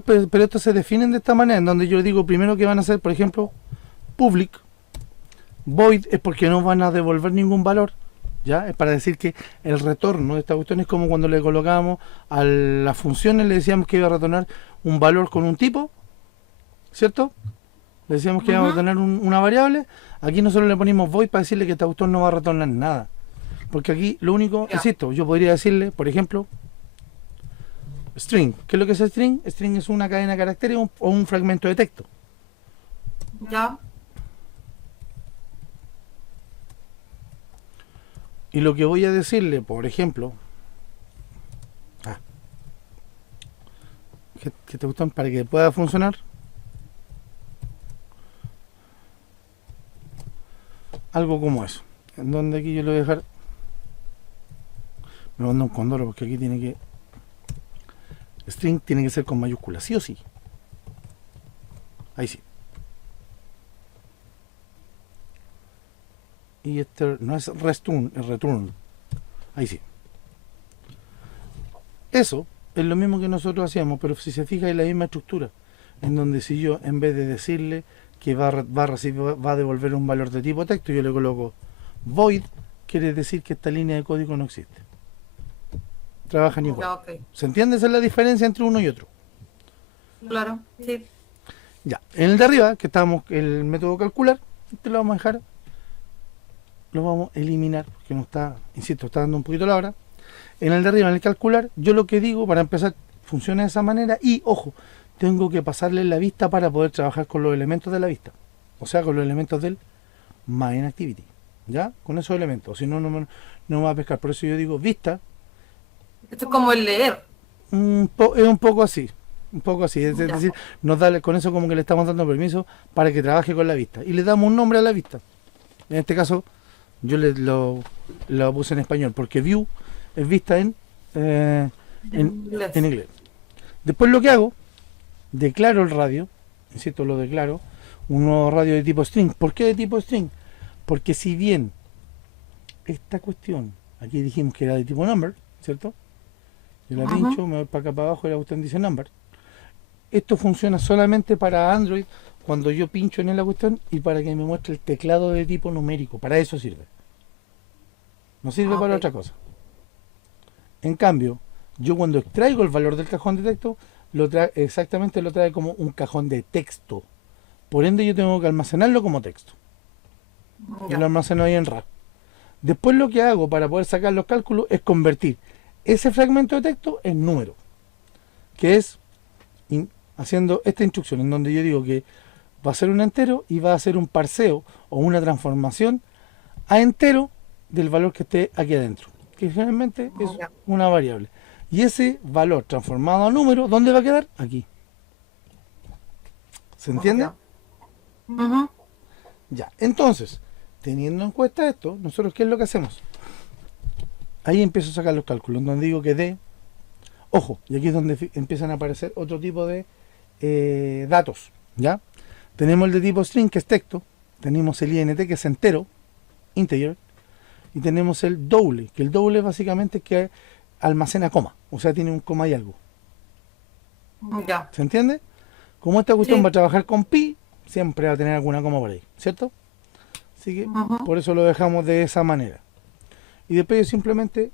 pero estos se definen de esta manera, en donde yo digo primero que van a ser, por ejemplo, public Void es porque no van a devolver ningún valor. ¿Ya? Es para decir que el retorno de esta cuestión es como cuando le colocábamos a las funciones, le decíamos que iba a retornar un valor con un tipo, ¿cierto? Le decíamos que iba a retornar una variable. Aquí nosotros le ponemos void para decirle que esta cuestión no va a retornar nada. Porque aquí lo único, insisto, yo podría decirle, por ejemplo, string. ¿Qué es lo que es string? String es una cadena de caracteres o un fragmento de texto. Ya. Y lo que voy a decirle, por ejemplo, que te gustan para que pueda funcionar, algo como eso. En donde aquí yo le voy a dejar, me mando un condoro porque aquí tiene que, string tiene que ser con mayúsculas, sí o sí. Ahí sí. Y este no es return, es return. Ahí sí. Eso es lo mismo que nosotros hacíamos, pero si se fija en la misma estructura, en donde si yo en vez de decirle que va a devolver un valor de tipo texto, yo le coloco void, quiere decir que esta línea de código no existe. Trabajan igual. Ya, okay. ¿Se entiende? Esa es la diferencia entre uno y otro. Claro, sí. Ya, en el de arriba, que estamos el método calcular, este lo vamos a dejar, lo vamos a eliminar, porque no está, insisto, está dando un poquito la hora. En el de arriba, en el calcular, yo lo que digo, para empezar, funciona de esa manera y, ojo, tengo que pasarle la vista para poder trabajar con los elementos de la vista. O sea, con los elementos del MainActivity. ¿Ya? Con esos elementos. Si no, no me va a pescar. Por eso yo digo vista. Esto es como el leer. Es un poco así. Un poco así. Es decir, nos da, con eso como que le estamos dando permiso para que trabaje con la vista. Y le damos un nombre a la vista. En este caso, yo lo puse en español, porque view es vista en inglés. Después lo que hago, declaro el radio, insisto, lo declaro, un nuevo radio de tipo string. ¿Por qué de tipo string? Porque si bien esta cuestión, aquí dijimos que era de tipo number, ¿cierto? Yo la pincho, me voy para acá para abajo y la cuestión dice number. Esto funciona solamente para Android cuando yo pincho en la cuestión y para que me muestre el teclado de tipo numérico. Para eso sirve. No sirve para otra cosa. En cambio, yo cuando extraigo el valor del cajón de texto, exactamente lo trae como un cajón de texto. Por ende, yo tengo que almacenarlo como texto. Yo lo almaceno ahí en RAM. Después lo que hago para poder sacar los cálculos es convertir ese fragmento de texto en número. Que es haciendo esta instrucción en donde yo digo que va a ser un entero y va a hacer un parseo o una transformación a entero del valor que esté aquí adentro, que generalmente es una variable. Y ese valor transformado a número, ¿dónde va a quedar? Aquí. ¿Se entiende? Ya, entonces, teniendo en cuenta esto, nosotros ¿qué es lo que hacemos? Ahí empiezo a sacar los cálculos, donde digo que D, ojo, y aquí es donde empiezan a aparecer otro tipo de datos, ¿ya? Tenemos el de tipo string, que es texto, tenemos el int, que es entero, integer, y tenemos el doble, que el doble básicamente es que almacena coma, o sea, tiene un coma y algo. ¿Se entiende? Como esta cuestión va a trabajar con pi, siempre va a tener alguna coma por ahí, ¿cierto? Así que por eso lo dejamos de esa manera. Y después yo simplemente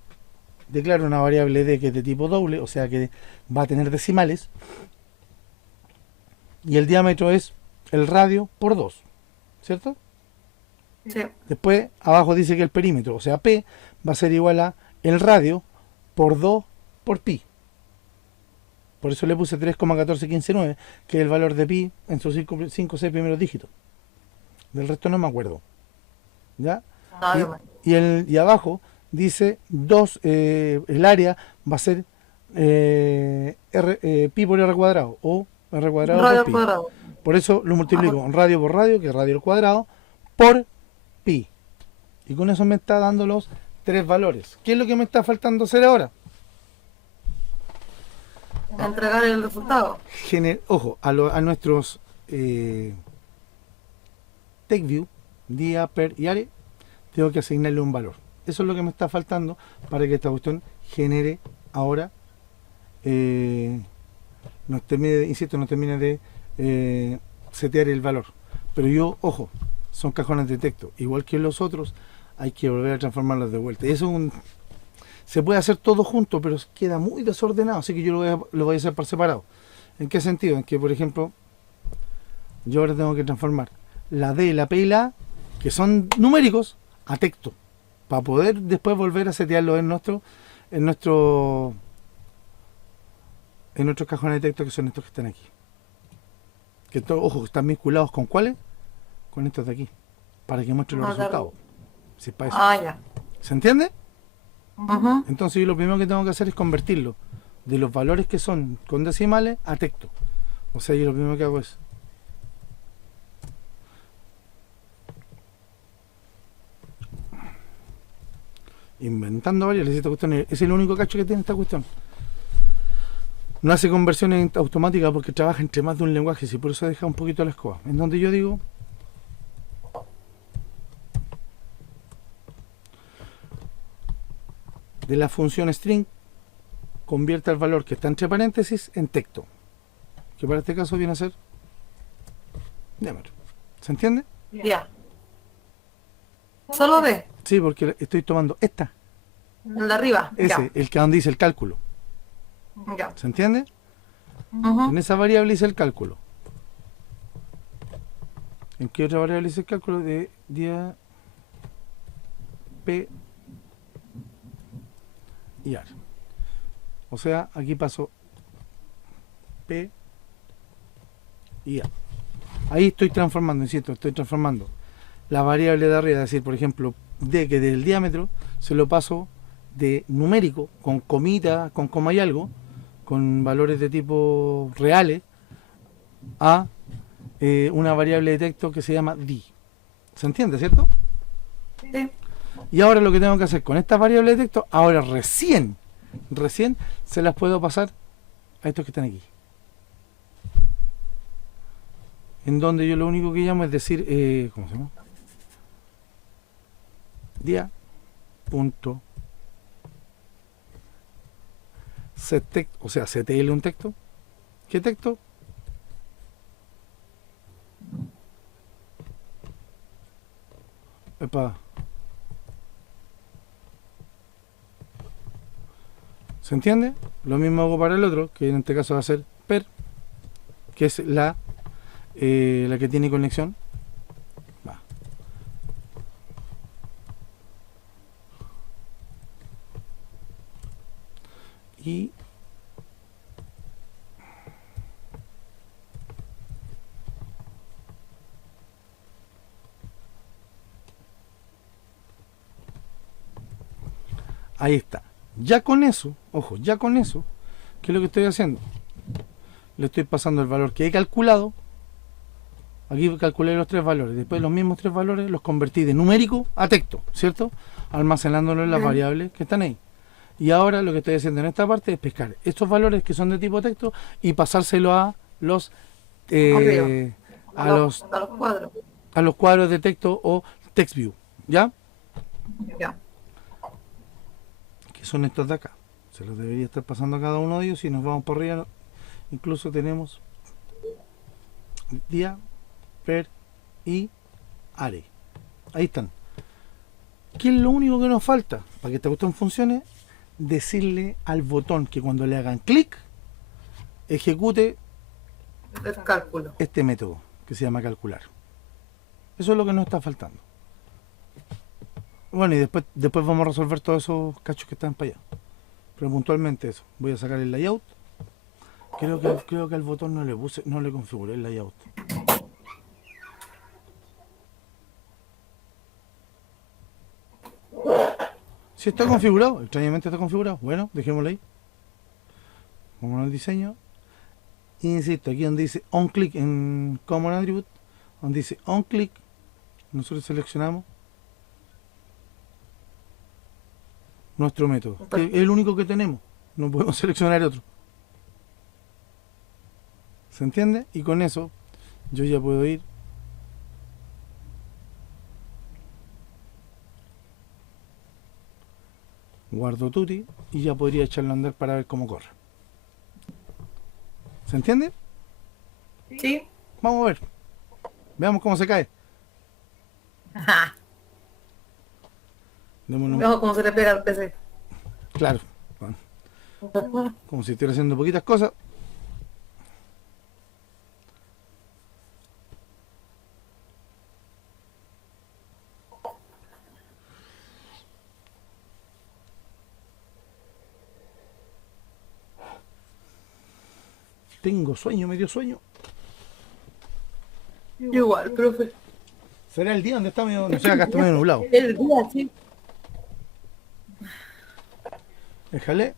declaro una variable d que es de tipo doble, o sea que va a tener decimales, y el diámetro es el radio por 2, ¿cierto? Sí. Después abajo dice que el perímetro, o sea p, va a ser igual a el radio por 2 por pi. Por eso le puse 3,14159, que es el valor de pi en sus 5 o 6 primeros dígitos. Del resto no me acuerdo. ¿Ya? Y abajo dice 2, el área va a ser pi por r cuadrado o r cuadrado radio por pi. Cuadrado. Por eso lo multiplico en radio por radio, que es radio al cuadrado, por pi. Y con eso me está dando los 3 valores. ¿Qué es lo que me está faltando hacer ahora? Entregar el resultado. Ojo, a nuestros TextView, día, per y are, tengo que asignarle un valor. Eso es lo que me está faltando para que esta cuestión genere ahora, nos termine de setear el valor. Pero yo, ojo, son cajones de texto. Igual que los otros, hay que volver a transformarlos de vuelta. Y eso se puede hacer todo junto, pero queda muy desordenado, así que yo lo voy a hacer por separado. ¿En qué sentido? En que, por ejemplo, yo ahora tengo que transformar la D, la P y la A, que son numéricos, a texto, para poder después volver a setearlo en nuestros cajones de texto, que son estos que están aquí. Que ojo, están vinculados con ¿cuáles? Con estos de aquí, para que muestre los resultados. Si es para eso. Ah, ya. ¿Se entiende? Ujú. Entonces yo lo primero que tengo que hacer es convertirlo de los valores que son con decimales a texto. O sea, yo lo primero que hago es inventando variables. Esta cuestión es el único cacho que tiene esta cuestión. No hace conversiones automáticas porque trabaja entre más de un lenguaje, y por eso deja un poquito la escoba. En donde yo digo de la función string, convierte el valor que está entre paréntesis en texto, que para este caso viene a ser number. ¿Se entiende? Ya. Solo D. Sí, porque estoy tomando esta, El de arriba. ese, el que donde dice el cálculo. Ya. ¿Se entiende? Ujú. En esa variable hice el cálculo. ¿En qué otra variable hice el cálculo? De día P y AR. O sea, aquí paso P y A. Ahí estoy transformando, insisto, estoy transformando la variable de arriba, es decir, por ejemplo, D, que del diámetro, se lo paso de numérico, con comita, con coma y algo, con valores de tipo reales, a una variable de texto que se llama D. ¿Se entiende, cierto? Sí. Y ahora lo que tengo que hacer con estas variables de texto, ahora recién se las puedo pasar a estos que están aquí. En donde yo lo único que llamo es decir, ¿cómo se llama? Dia punto set, o sea, ctl un texto. ¿Qué texto? Epa. ¿Se entiende? Lo mismo hago para el otro, que en este caso va a ser per, que es la que tiene conexión. Va. Y ahí está. Ya con eso, ojo, ya con eso, ¿qué es lo que estoy haciendo? Le estoy pasando el valor que he calculado. Aquí calculé los tres valores. Después los mismos tres valores los convertí de numérico a texto, ¿cierto? Almacenándolo en las variables que están ahí. Y ahora lo que estoy haciendo en esta parte es pescar estos valores que son de tipo texto y pasárselo a los cuadros. a los cuadros de texto o text view, ¿ya? Ya. Que son estos de acá. Se los debería estar pasando a cada uno de ellos. Si nos vamos por arriba, incluso tenemos día, per y are. Ahí están. ¿Qué es lo único que nos falta para que esta cuestión funcione? Decirle al botón que cuando le hagan clic ejecute El cálculo. este método que se llama calcular. Eso es lo que nos está faltando. Bueno, y después vamos a resolver todos esos cachos que están para allá. Pero puntualmente eso. Voy a sacar el layout. Creo que al botón no le configuré el layout. Si está configurado, extrañamente está configurado. Bueno, dejémoslo ahí. Vamos al diseño. Insisto, aquí donde dice onClick en Common Attribute, donde dice onClick, nosotros seleccionamos nuestro método, que es el único que tenemos. No podemos seleccionar otro. ¿Se entiende? Y con eso yo ya puedo ir guardo tutti y ya podría echarlo a andar para ver cómo corre. ¿Se entiende? Sí. Vamos a ver. Veamos cómo se cae. Ajá. Démosle Veo cómo se le pega al PC. claro, como si estuviera haciendo poquitas cosas. Tengo sueño, medio sueño. Igual, profe. ¿Será el día donde está medio, no sé, acá está medio nublado? El día, sí. Déjale,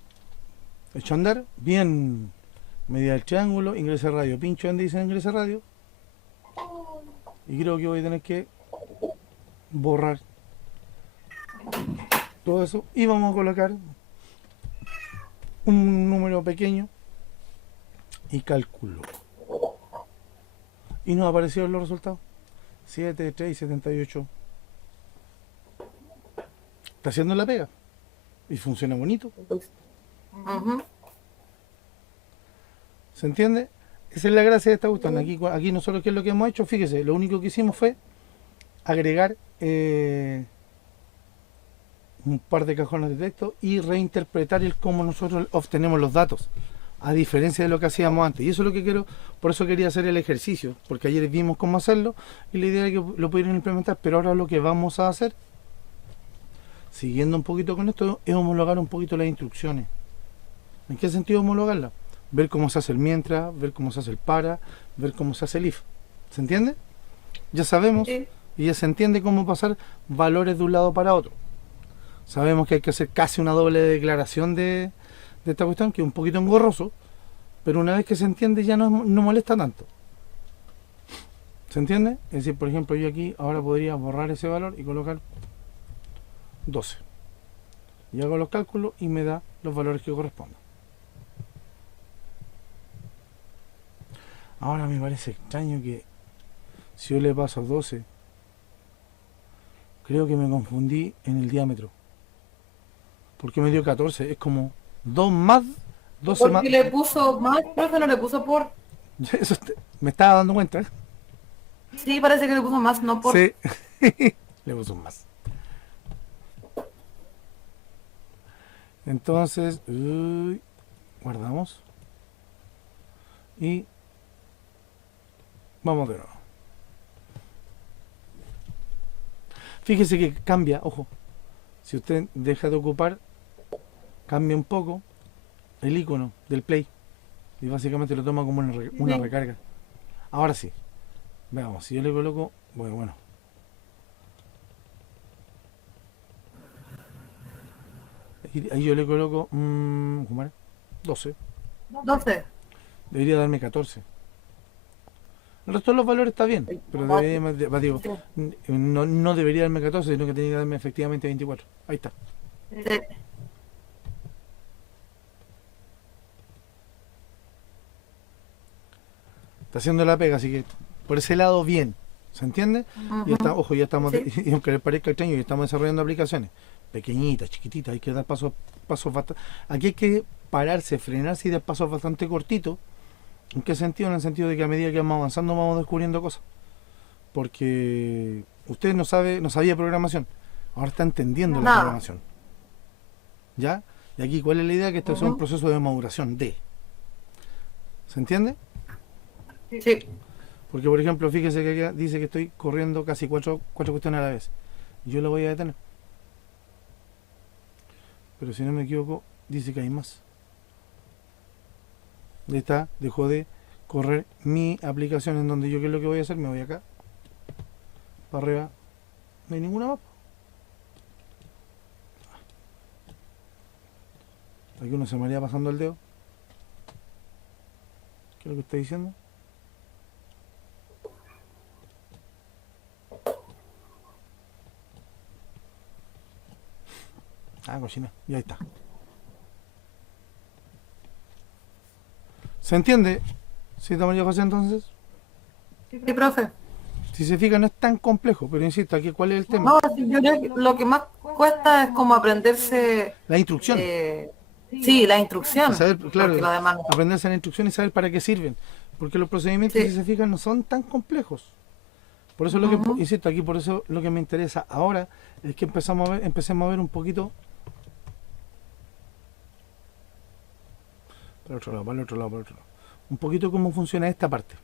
echo a andar, bien, media del triángulo, ingresa radio, pincho donde dice ingresa radio. Y creo que voy a tener que borrar todo eso. Y vamos a colocar un número pequeño y cálculo. Y nos aparecieron los resultados. 7, 3, 78. Está haciendo la pega. Y funciona bonito. Ujú. ¿Se entiende? Esa es la gracia de esta cuestión. Aquí nosotros, ¿qué es lo que hemos hecho? Fíjese, lo único que hicimos fue agregar un par de cajones de texto y reinterpretar el cómo nosotros obtenemos los datos, a diferencia de lo que hacíamos antes. Y eso es lo que quiero, por eso quería hacer el ejercicio, porque ayer vimos cómo hacerlo y la idea es que lo pudieran implementar, pero ahora lo que vamos a hacer, siguiendo un poquito con esto, es homologar un poquito las instrucciones. ¿En qué sentido homologarlas? Ver cómo se hace el mientras, ver cómo se hace el para, ver cómo se hace el if. ¿Se entiende? Ya sabemos Sí. y ya se entiende cómo pasar valores de un lado para otro. Sabemos que hay que hacer casi una doble declaración de esta cuestión, que es un poquito engorroso, pero una vez que se entiende ya no molesta tanto. ¿Se entiende? Es decir, por ejemplo, yo aquí ahora podría borrar ese valor y colocar 12. Y hago los cálculos y me da los valores que correspondan. Ahora me parece extraño que si yo le paso 12, creo que me confundí en el diámetro. Porque me dio 14, es como 2 más 12 más. Porque le puso más, profe, no le puso por. Eso me estaba dando cuenta. Sí, parece que le puso más, no por. Sí, le puso un más. Entonces, guardamos. Y vamos de nuevo. Fíjese que cambia, ojo. Si usted deja de ocupar, cambia un poco el icono del play. Y básicamente lo toma como una Sí. recarga. Ahora sí. Veamos, si yo le coloco, bueno. Ahí yo le coloco, ¿cómo era? 12. 12. Debería darme 14. El resto de los valores está bien, pero debería, digo, no debería darme 14, sino que tenía que darme efectivamente 24. Ahí está. Sí. Está haciendo la pega, así que por ese lado bien. ¿Se entiende? Y está, ojo, ya estamos, Sí. y aunque les parezca extraño, ya estamos desarrollando aplicaciones pequeñitas, chiquititas, hay que dar pasos bastante. Aquí hay que pararse, frenarse y dar pasos bastante cortitos. ¿En qué sentido? En el sentido de que a medida que vamos avanzando vamos descubriendo cosas. Porque usted no sabía programación, ahora está entendiendo la Nada. programación. ¿Ya? Y aquí, ¿cuál es la idea? Que esto es un proceso de maduración de. ¿Se entiende? Sí. Porque, por ejemplo, fíjese que acá dice que estoy corriendo casi cuatro cuestiones a la vez. Yo lo voy a detener. Pero si no me equivoco, dice que hay más. Ahí está, dejó de correr mi aplicación en donde yo, ¿qué es lo que voy a hacer? Me voy acá, para arriba, no hay ninguna más. Aquí uno se maría pasando el dedo. ¿Qué es lo que está diciendo? Ah, cochina, y ahí está. ¿Se entiende? ¿Sí, María José, entonces? Sí, profe. Si se fija, no es tan complejo, pero insisto, aquí, ¿cuál es el tema? No, sí, yo creo que lo que más cuesta es como aprenderse, La instrucción. sí, la instrucción, Y saber, claro, porque lo demás no. aprenderse la instrucción y saber para qué sirven. Porque los procedimientos, Sí. si se fijan, no son tan complejos. Por eso lo que, Ujú. insisto, aquí por eso lo que me interesa ahora es que empecemos a ver un poquito para el otro lado, para el otro lado, para el otro lado. Un poquito cómo funciona esta parte.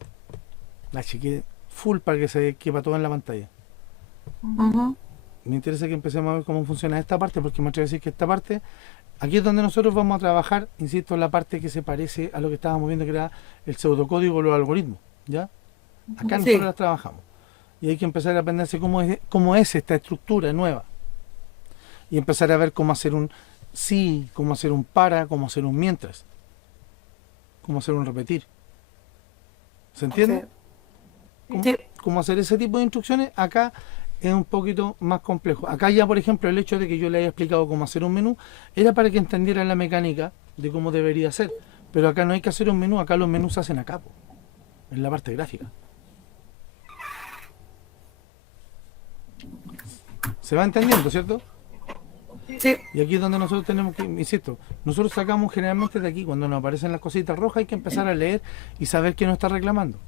La chiqué full para que se quepa todo en la pantalla. Ujú. Me interesa que empecemos a ver cómo funciona esta parte, porque me atrevo a decir que esta parte, aquí es donde nosotros vamos a trabajar, insisto, en la parte que se parece a lo que estábamos viendo, que era el pseudocódigo o los algoritmos. ¿Ya? Acá nosotros Sí, las trabajamos. Y hay que empezar a aprenderse cómo es esta estructura nueva. Y empezar a ver cómo hacer un sí, cómo hacer un para, cómo hacer un mientras, cómo hacer un repetir. ¿Se sí, entiende? Cómo, sí, cómo hacer ese tipo de instrucciones acá es un poquito más complejo. Acá ya, por ejemplo, el hecho de que yo le haya explicado cómo hacer un menú era para que entendieran la mecánica de cómo debería ser. Pero acá no hay que hacer un menú, acá los menús se hacen acá, po, en la parte gráfica. ¿Se va entendiendo, cierto? sí. Y aquí es donde nosotros tenemos que, insisto, nosotros sacamos generalmente de aquí, cuando nos aparecen las cositas rojas, hay que empezar a leer y saber qué nos está reclamando.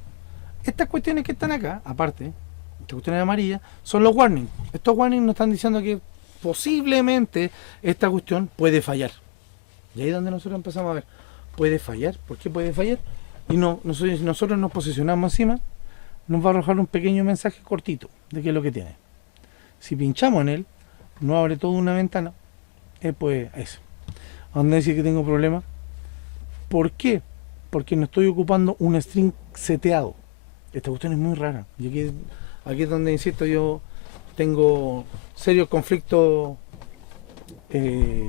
Estas cuestiones que están acá, aparte, estas cuestiones amarillas, son los warnings. Estos warnings nos están diciendo que posiblemente esta cuestión puede fallar. Y ahí es donde nosotros empezamos a ver, puede fallar. ¿Por qué puede fallar? Y no, nosotros nos posicionamos encima, nos va a arrojar un pequeño mensaje cortito de qué es lo que tiene. Si pinchamos en él, no abre toda una ventana, pues eso. ¿A dónde dice que tengo problemas? ¿Por qué? Porque no estoy ocupando un string seteado. Esta cuestión es muy rara. Y aquí es donde, insisto, yo tengo serios conflictos. eh,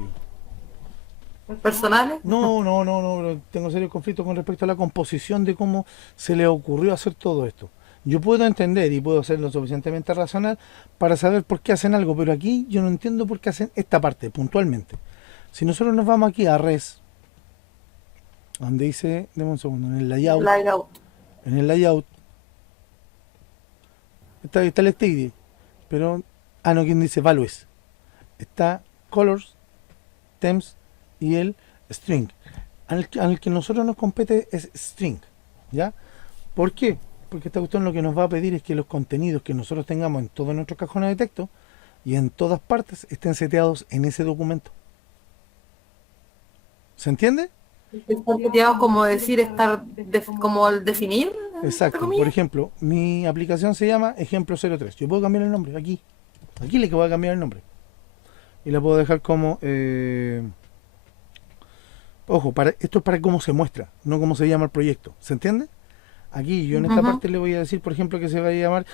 Personales. no, tengo serios conflictos con respecto a la composición de cómo se le ocurrió hacer todo esto. Yo puedo entender y puedo ser lo suficientemente racional para saber por qué hacen algo, pero aquí yo no entiendo por qué hacen esta parte puntualmente. Si nosotros nos vamos aquí a res, donde dice, deme un segundo, Layout. en el layout, está el std, pero, no, quien dice values, está colors, temps y el string. Al que nosotros nos compete es string, ¿ya? ¿Por qué? Porque esta cuestión lo que nos va a pedir es que los contenidos que nosotros tengamos en todos nuestros cajones de texto y en todas partes estén seteados en ese documento. ¿Se entiende? Estar seteados como decir, como al definir, entre Exacto. Por comillas. ejemplo, mi aplicación se llama ejemplo 03. Yo puedo cambiar el nombre aquí. Aquí le voy a cambiar el nombre. Y la puedo dejar como... ojo, esto es para cómo se muestra, no cómo se llama el proyecto. ¿Se entiende? Aquí yo en esta Ujú. parte le voy a decir, por ejemplo, que se va a llamar...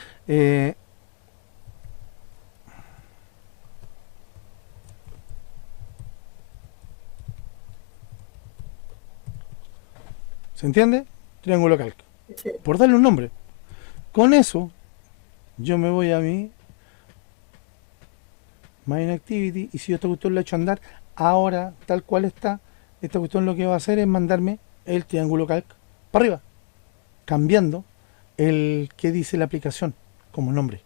¿se entiende? Triángulo calc. Sí. Por darle un nombre. Con eso, yo me voy a mi main activity y si yo esta cuestión la echo a andar, ahora, tal cual está, esta cuestión lo que va a hacer es mandarme el triángulo calc para arriba, cambiando el que dice la aplicación como nombre.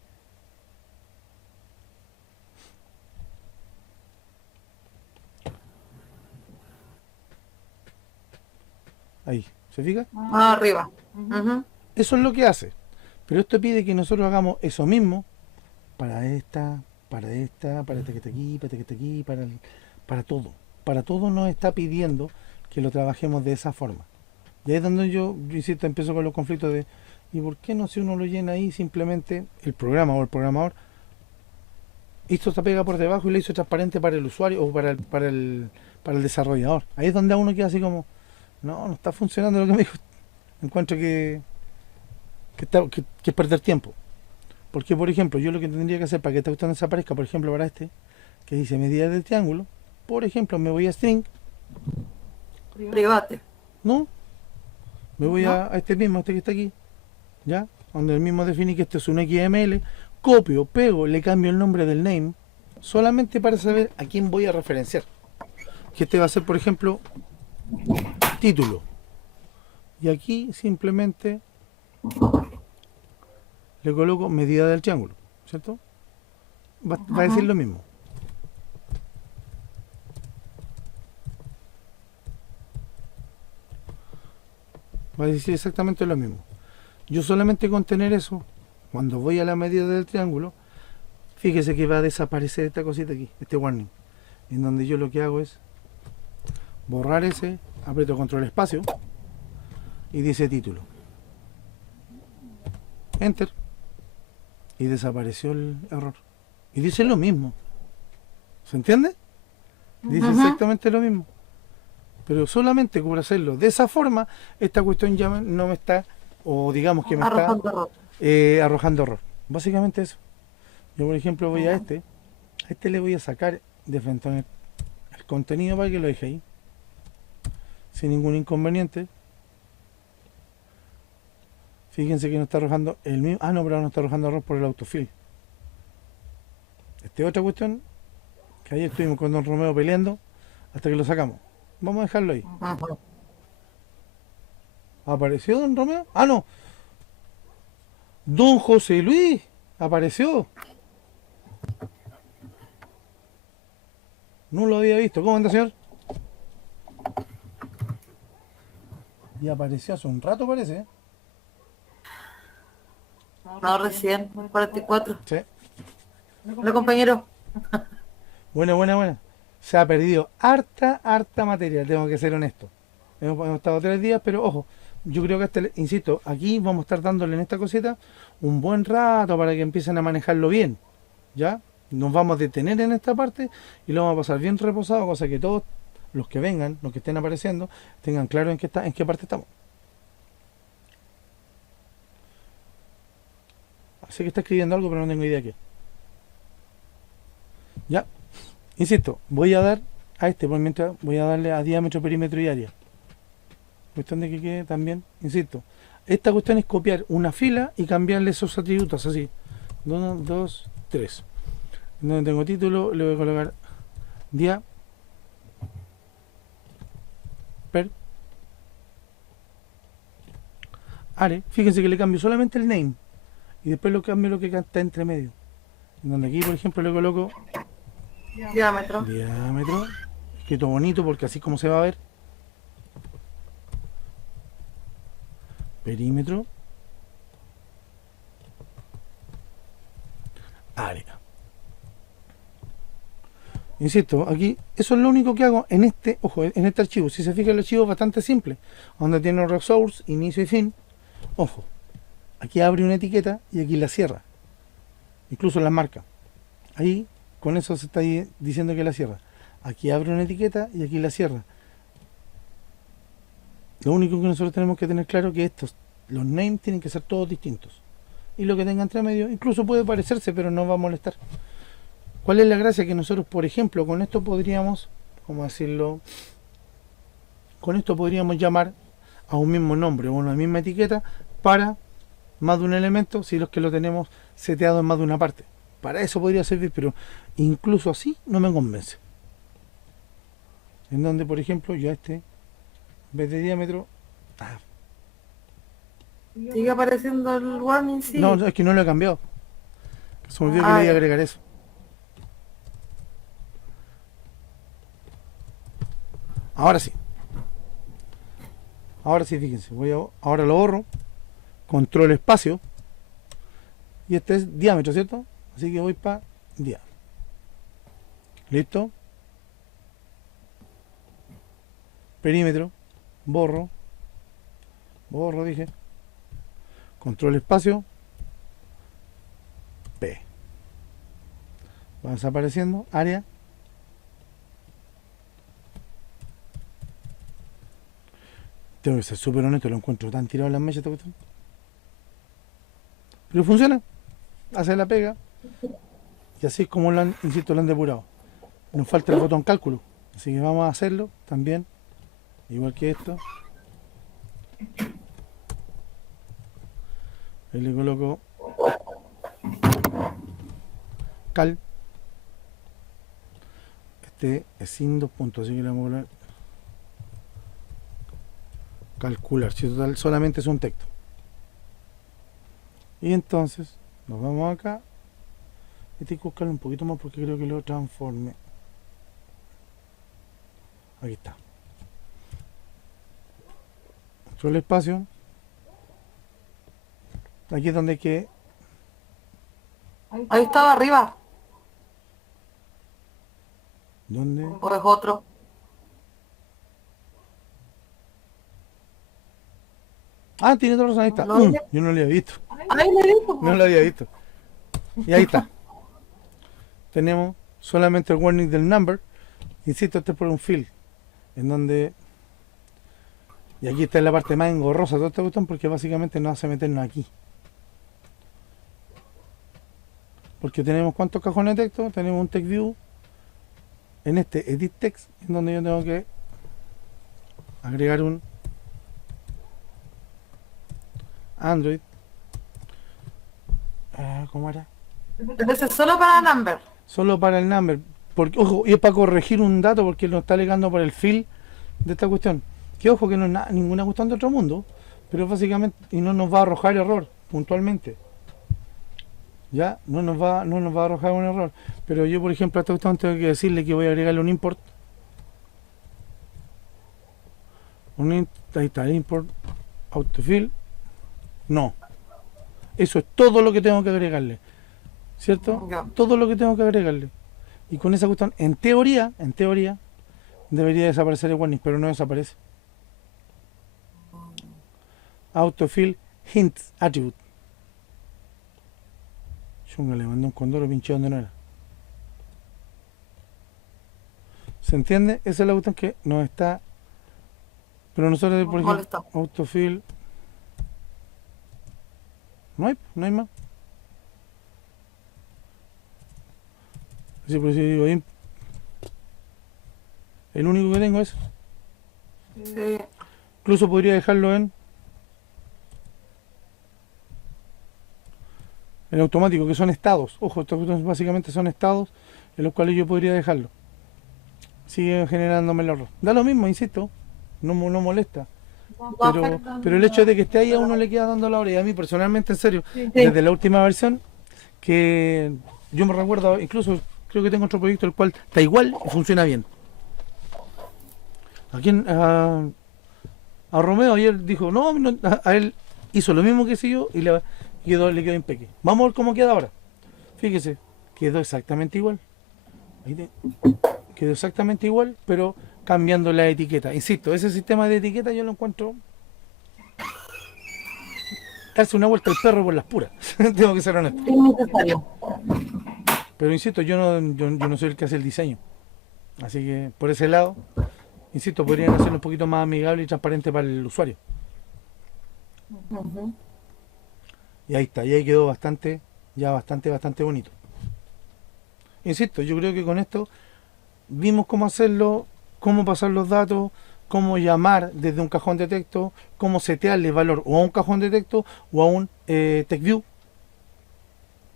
Ahí, ¿se fija? Más arriba. Ujú. Eso es lo que hace. Pero esto pide que nosotros hagamos eso mismo para esta, para esta que está aquí, para esta que está aquí, para todo. Para todo nos está pidiendo que lo trabajemos de esa forma. Y ahí es donde yo insisto, empiezo con los conflictos de ¿y por qué no si uno lo llena ahí simplemente el programa o el programador hizo esta pega por debajo y le hizo transparente para el usuario o para el desarrollador? Ahí es donde a uno queda así como no está funcionando lo que me dijo. Encuentro que es perder tiempo. Porque, por ejemplo, yo lo que tendría que hacer para que esta cuestión desaparezca, por ejemplo, para este, que dice medida del triángulo, por ejemplo, me voy a string, Private. ¿no? Me voy ¿No? a este mismo, este que está aquí, ¿ya? Donde el mismo define que este es un XML, copio, pego, le cambio el nombre del name, solamente para saber a quién voy a referenciar. Que este va a ser, por ejemplo, título. Y aquí simplemente le coloco medida del triángulo, ¿cierto? Va a decir Ujú. lo mismo. Va a decir exactamente lo mismo. Yo solamente con tener eso, cuando voy a la medida del triángulo, fíjese que va a desaparecer esta cosita aquí, este warning, en donde yo lo que hago es borrar ese, aprieto control espacio y dice título, enter, y desapareció el error. Y dice lo mismo, ¿se entiende? Dice exactamente lo mismo, pero solamente por hacerlo de esa forma, esta cuestión ya no me está, o digamos que me está Arrojando error. arrojando error. Básicamente eso. Yo, por ejemplo, voy a este le voy a sacar de frente el contenido para que lo deje ahí, sin ningún inconveniente. Fíjense que no está arrojando el mismo. Ah, no, pero no está arrojando error por el autofill. Esta es otra cuestión que ayer estuvimos con Don Romeo peleando hasta que lo sacamos. Vamos a dejarlo ahí. Ajá. ¿Apareció Don Romeo? Ah, no. Don José Luis apareció. No lo había visto. ¿Cómo anda, señor? Y apareció hace un rato, parece. No, recién, 44. Sí. Hola, compañero. Buena. Se ha perdido harta materia, tengo que ser honesto. Hemos estado 3 días, pero ojo, yo creo que insisto, aquí vamos a estar dándole en esta cosita un buen rato para que empiecen a manejarlo bien. ¿Ya? Nos vamos a detener en esta parte y lo vamos a pasar bien reposado, cosa que todos los que vengan, los que estén apareciendo, tengan claro en qué parte estamos. Así que está escribiendo algo, pero no tengo idea qué. Ya, insisto, voy a dar a por mientras voy a darle a diámetro, perímetro y área. Cuestión de que quede también, insisto. Esta cuestión es copiar una fila y cambiarle esos atributos así. 1, 2, 3. Donde tengo título, le voy a colocar dia per are. Fíjense que le cambio solamente el name y después lo cambio lo que está entre medio. Donde aquí, por ejemplo, le coloco Diámetro. diámetro, escrito bonito porque así como se va a ver. Perímetro, área. Insisto, aquí eso es lo único que hago en este archivo. Si se fija, el archivo es bastante simple, donde tiene resource, inicio y fin. Ojo, aquí abre una etiqueta y aquí la cierra, incluso la marca. Ahí con eso se está diciendo que la cierra. Aquí abre una etiqueta y aquí la cierra. Lo único que nosotros tenemos que tener claro es que los names tienen que ser todos distintos. Y lo que tenga entre medio, incluso puede parecerse, pero no va a molestar. ¿Cuál es la gracia? Que nosotros, por ejemplo, con esto podríamos, ¿cómo decirlo? Con esto podríamos llamar a un mismo nombre o una misma etiqueta para más de un elemento, si los que lo tenemos seteado en más de una parte. Para eso podría servir, pero incluso así no me convence. En donde, por ejemplo, yo en vez de diámetro, Sigue apareciendo el warning, sí. no, es que no lo he cambiado. Se me olvidó que le iba a agregar eso. Ahora sí. Ahora sí, fíjense. Ahora lo borro. Control espacio. Y este es diámetro, ¿cierto? Así que voy para diámetro. ¿Listo? Perímetro. Borro. Borro, dije. Control espacio. P. Va desapareciendo. Área. Tengo que ser súper honesto, lo encuentro tan tirado en las mechas esta cuestión. Pero funciona. Hace la pega. Y así es como insisto, lo han depurado. Nos falta el botón cálculo. Así que vamos a hacerlo también. Igual que esto. Ahí le coloco cal. Este es sin 2 puntos, así que le vamos a poner calcular. Si total solamente es un texto. Y entonces nos vamos acá. Y tengo que buscarlo un poquito más porque creo que lo transforme. Aquí está. Control espacio. Aquí es donde hay que Ahí estaba arriba, ¿Dónde? o es otro. Ah, tiene toda razón, ahí está. ¿Lo vi? Yo no lo había visto. Ahí lo he visto, No po. lo había visto. Y ahí está. Tenemos solamente el warning del number. Insisto, este es por un field. En donde. Y aquí está la parte más engorrosa de todo este botón porque básicamente nos hace meternos aquí. Porque tenemos cuántos cajones de texto. Tenemos un text view. En este edit text. En donde yo tengo que agregar un Android. ¿Cómo era? Pero ese es solo para number. Solo para el number. Porque, ojo, y es para corregir un dato porque él nos está alegando por el field de esta cuestión. Que ojo que no es ninguna cuestión de otro mundo, pero básicamente, y no nos va a arrojar error puntualmente. Ya, no nos va a arrojar un error. Pero yo, por ejemplo, a esta cuestión tengo que decirle que voy a agregarle un import. Ahí está, import autofill. No, eso es todo lo que tengo que agregarle. ¿Cierto? Ya. Todo lo que tengo que agregarle. Y con esa cuestión, en teoría, debería desaparecer el warning, pero no desaparece. Autofill hints attribute. Chunga, le mandé un condoro pinche donde no era. ¿Se entiende? Esa es la cuestión que nos está. Pero nosotros, por ejemplo, Molesta. autofill. No hay más. Así por eso digo, el único que tengo es. Sí. Incluso podría dejarlo en automático, que son estados. Ojo, estos básicamente son estados en los cuales yo podría dejarlo. Sigue generándome el error. Da lo mismo, insisto. No molesta. No Pero, afecta. pero el hecho de que esté ahí a uno le queda dando la hora. Y a mí personalmente, en serio, Sí. desde la última versión, que yo me recuerdo, incluso creo que tengo otro proyecto el cual está igual y funciona bien. A Romeo ayer dijo, no, a él hizo lo mismo que hice yo y le quedó impecable. Vamos a ver cómo queda ahora. Fíjese, quedó exactamente igual. Quedó exactamente igual, pero cambiando la etiqueta. Insisto, ese sistema de etiqueta yo lo encuentro darse una vuelta al perro por las puras. Tengo que ser honesto. Innecesario. Pero insisto, yo no soy el que hace el diseño. Así que por ese lado, insisto, podrían hacerlo un poquito más amigable y transparente para el usuario. Ujú. Y ahí está, y ahí quedó bastante bonito. Insisto, yo creo que con esto vimos cómo hacerlo, cómo pasar los datos, cómo llamar desde un cajón de texto, cómo setearle valor o a un cajón de texto o a un text view.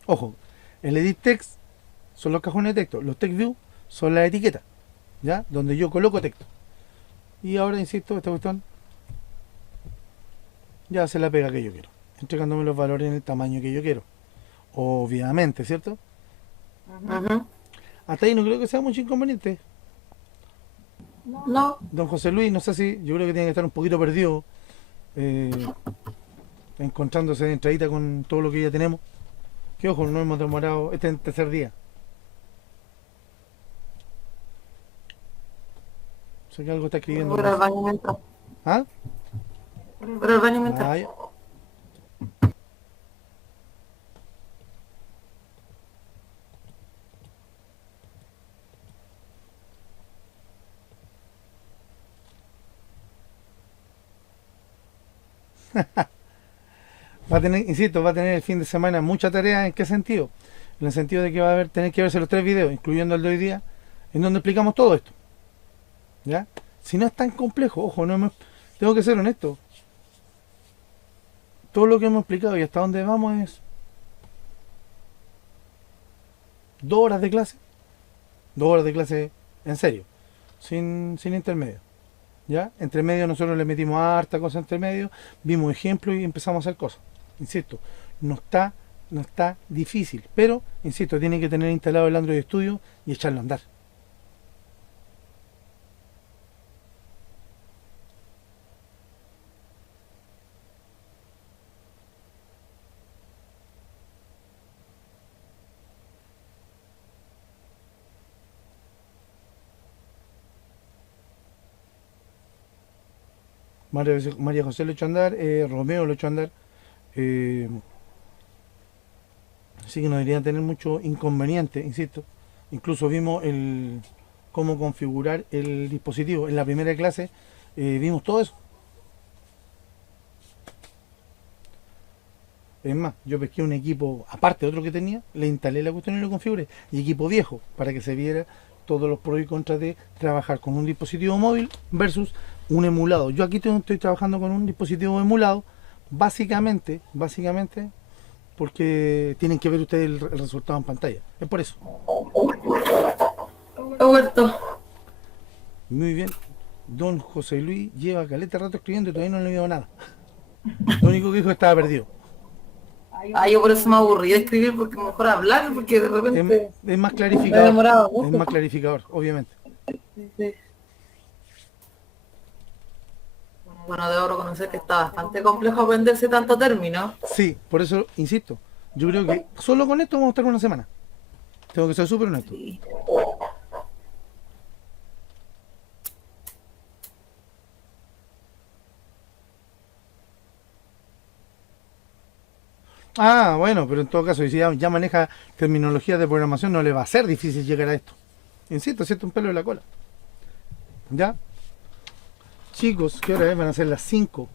Ojo, el edit text son los cajones de texto, los text view son las etiquetas, ¿ya? Donde yo coloco texto. Y ahora, insisto, esta cuestión ya hace la pega que yo quiero, entregándome los valores en el tamaño que yo quiero. Obviamente, ¿cierto? Ujú. Hasta ahí no creo que sea mucho inconveniente. No, Don José Luis, no sé si, yo creo que tiene que estar un poquito perdido, eh, encontrándose de entradita con todo lo que ya tenemos. Que ojo, no hemos demorado, este es el tercer día. Sé que algo está escribiendo. voy al baño mientras. ¿Ah? Voy al baño mientras. Vaya. Va a tener, insisto, va a tener el fin de semana mucha tarea. ¿En qué sentido? En el sentido de que va a tener que verse los 3 videos, incluyendo el de hoy día, en donde explicamos todo esto. ¿Ya? Si no es tan complejo, ojo, tengo que ser honesto. Todo lo que hemos explicado y hasta dónde vamos es 2 horas de clase. 2 horas de clase en serio, sin intermedio. ¿Ya? Entre medio nosotros le metimos harta cosa entre medio, vimos ejemplos y empezamos a hacer cosas. Insisto, no está difícil, pero, insisto, tiene que tener instalado el Android Studio y echarlo a andar. María José lo echó a andar, Romeo lo echó a andar. eh, Así que no debería tener mucho inconveniente, insisto. Incluso vimos cómo configurar el dispositivo. En la primera clase vimos todo eso. Es más, yo pesqué un equipo, aparte de otro que tenía, le instalé la cuestión y lo configuré. Y equipo viejo, para que se viera todos los pros y contras de trabajar con un dispositivo móvil versus un emulado. Yo aquí estoy trabajando con un dispositivo emulado, básicamente, porque tienen que ver ustedes el resultado en pantalla. Es por eso. Roberto. Muy bien. Don José Luis lleva caleta rato escribiendo y todavía no le veo nada. Lo único que dijo es que estaba perdido. Yo por eso me aburrí de escribir, porque mejor hablar, porque de Es, repente es más me clarificador. demoraba Es mucho. más clarificador, obviamente. Sí. Bueno, debo reconocer que está bastante complejo aprenderse tanto término. Sí, por eso insisto. Yo creo que solo con esto vamos a estar una semana. Tengo que ser súper honesto. Sí. Ah, bueno, pero en todo caso, si ya maneja terminología de programación, no le va a ser difícil llegar a esto. Insisto, siento un pelo en la cola. ¿Ya? Chicos, ¿qué hora es? Van a ser las 5.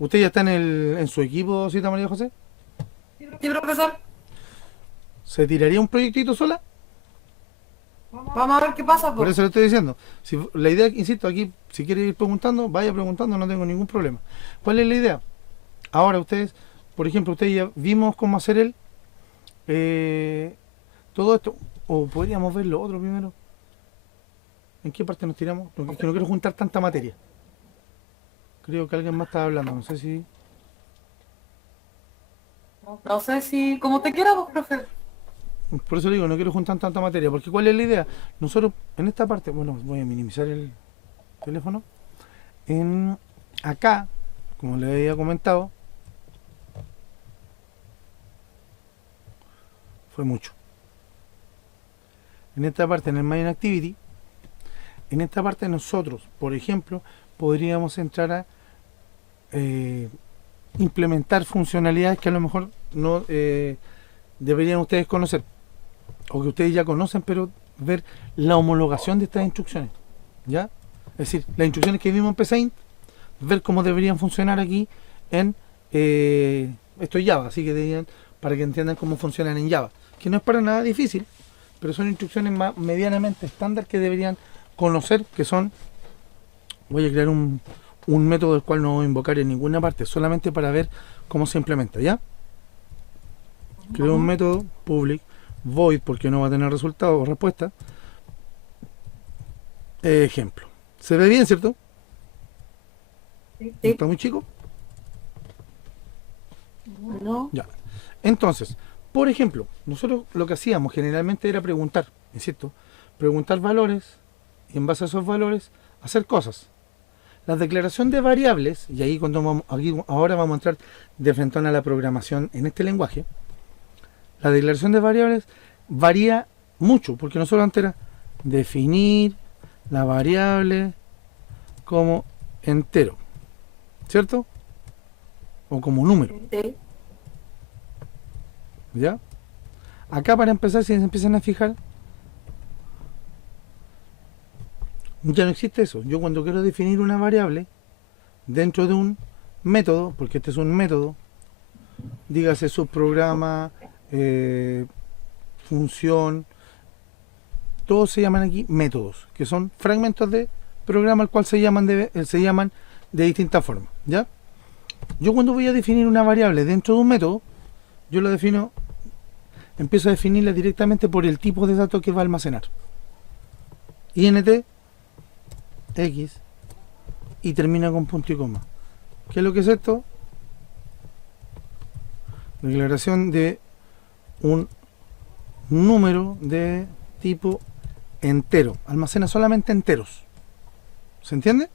¿Usted ya está en su equipo, cita María José? Sí, profesor, ¿Se tiraría un proyectito sola? vamos a ver qué pasa, Por pues. eso le estoy diciendo. Si, la idea, insisto, aquí, si quiere ir preguntando, vaya preguntando, no tengo ningún problema. ¿Cuál es la idea? Ahora ustedes, por ejemplo, ustedes ya vimos cómo hacer todo esto. O podríamos ver lo otro primero. ¿En qué parte nos tiramos? Es que no quiero juntar tanta materia. Creo que alguien más estaba hablando, no sé si... No sé si, como te quiera, pues, profe. Por eso digo, no quiero juntar tanta materia, porque ¿cuál es la idea? Nosotros, en esta parte, bueno, voy a minimizar el teléfono. Acá, como les había comentado, fue mucho. En esta parte, en el Main Activity, en esta parte nosotros, por ejemplo, podríamos entrar a implementar funcionalidades que a lo mejor no deberían ustedes conocer, o que ustedes ya conocen, pero ver la homologación de estas instrucciones, ¿ya? Es decir, las instrucciones que vimos en Paint, ver cómo deberían funcionar aquí en esto es Java, así que deberían, para que entiendan cómo funcionan en Java, que no es para nada difícil, pero son instrucciones más medianamente estándar que deberían conocer, que son, voy a crear un método del cual no voy a invocar en ninguna parte, solamente para ver cómo se implementa, ¿ya? Creo un método public void porque no va a tener resultado o respuesta. Ejemplo. ¿Se ve bien, cierto? Sí. ¿Está muy chico? No. Ya. Entonces, por ejemplo, nosotros lo que hacíamos generalmente era preguntar, ¿es cierto? Preguntar valores y en base a esos valores hacer cosas. La declaración de variables, y ahí ahora vamos a entrar de frente a la programación en este lenguaje, la declaración de variables varía mucho, porque nosotros antes era definir la variable como entero, ¿cierto? O como número, Sí. ¿ya? Acá para empezar, si se empiezan a fijar, ya no existe eso. Yo cuando quiero definir una variable dentro de un método, porque este es un método, dígase subprograma, función, todos se llaman aquí métodos, que son fragmentos de programa al cual se llaman de distintas formas, ¿ya? Yo cuando voy a definir una variable dentro de un método, yo la defino, empiezo a definirla directamente por el tipo de datos que va a almacenar. int x y termina con punto y coma. ¿Qué es lo que es esto? Declaración de un número de tipo entero. Almacena solamente enteros. ¿Se entiende?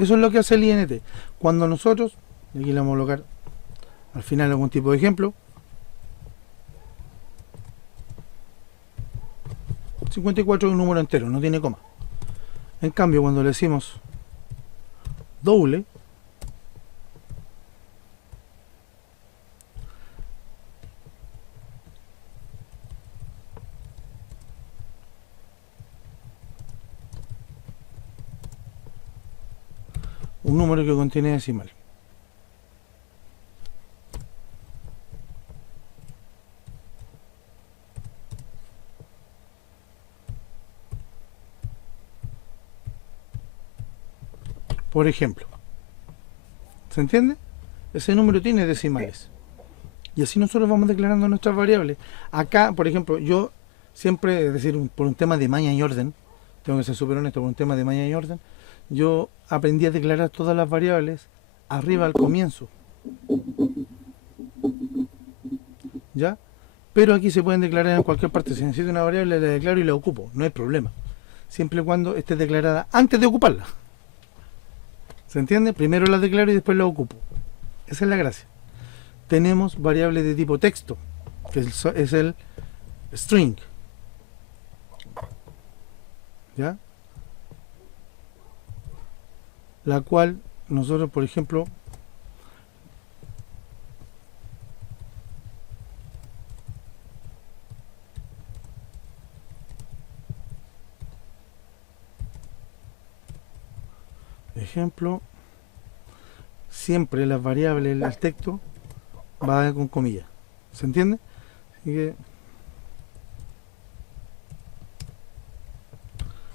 Eso es lo que hace el int. Cuando nosotros, aquí le vamos a colocar al final algún tipo de ejemplo, 54 es un número entero, no tiene coma. En cambio, cuando le decimos doble, un número que contiene decimal. Por ejemplo, ¿se entiende? Ese número tiene decimales. Y así nosotros vamos declarando nuestras variables. Acá, por ejemplo, yo siempre, es decir, por un tema de maña y orden, tengo que ser súper honesto, por un tema de maña y orden, yo aprendí a declarar todas las variables arriba al comienzo. ¿Ya? Pero aquí se pueden declarar en cualquier parte. Si necesito una variable, la declaro y la ocupo. No hay problema. Siempre y cuando esté declarada antes de ocuparla. ¿Se entiende? Primero la declaro y después la ocupo. Esa es la gracia. Tenemos variables de tipo texto, que es el string. ¿Ya? La cual nosotros, por ejemplo, siempre las variables del texto va con comillas. ¿Se entiende? Así que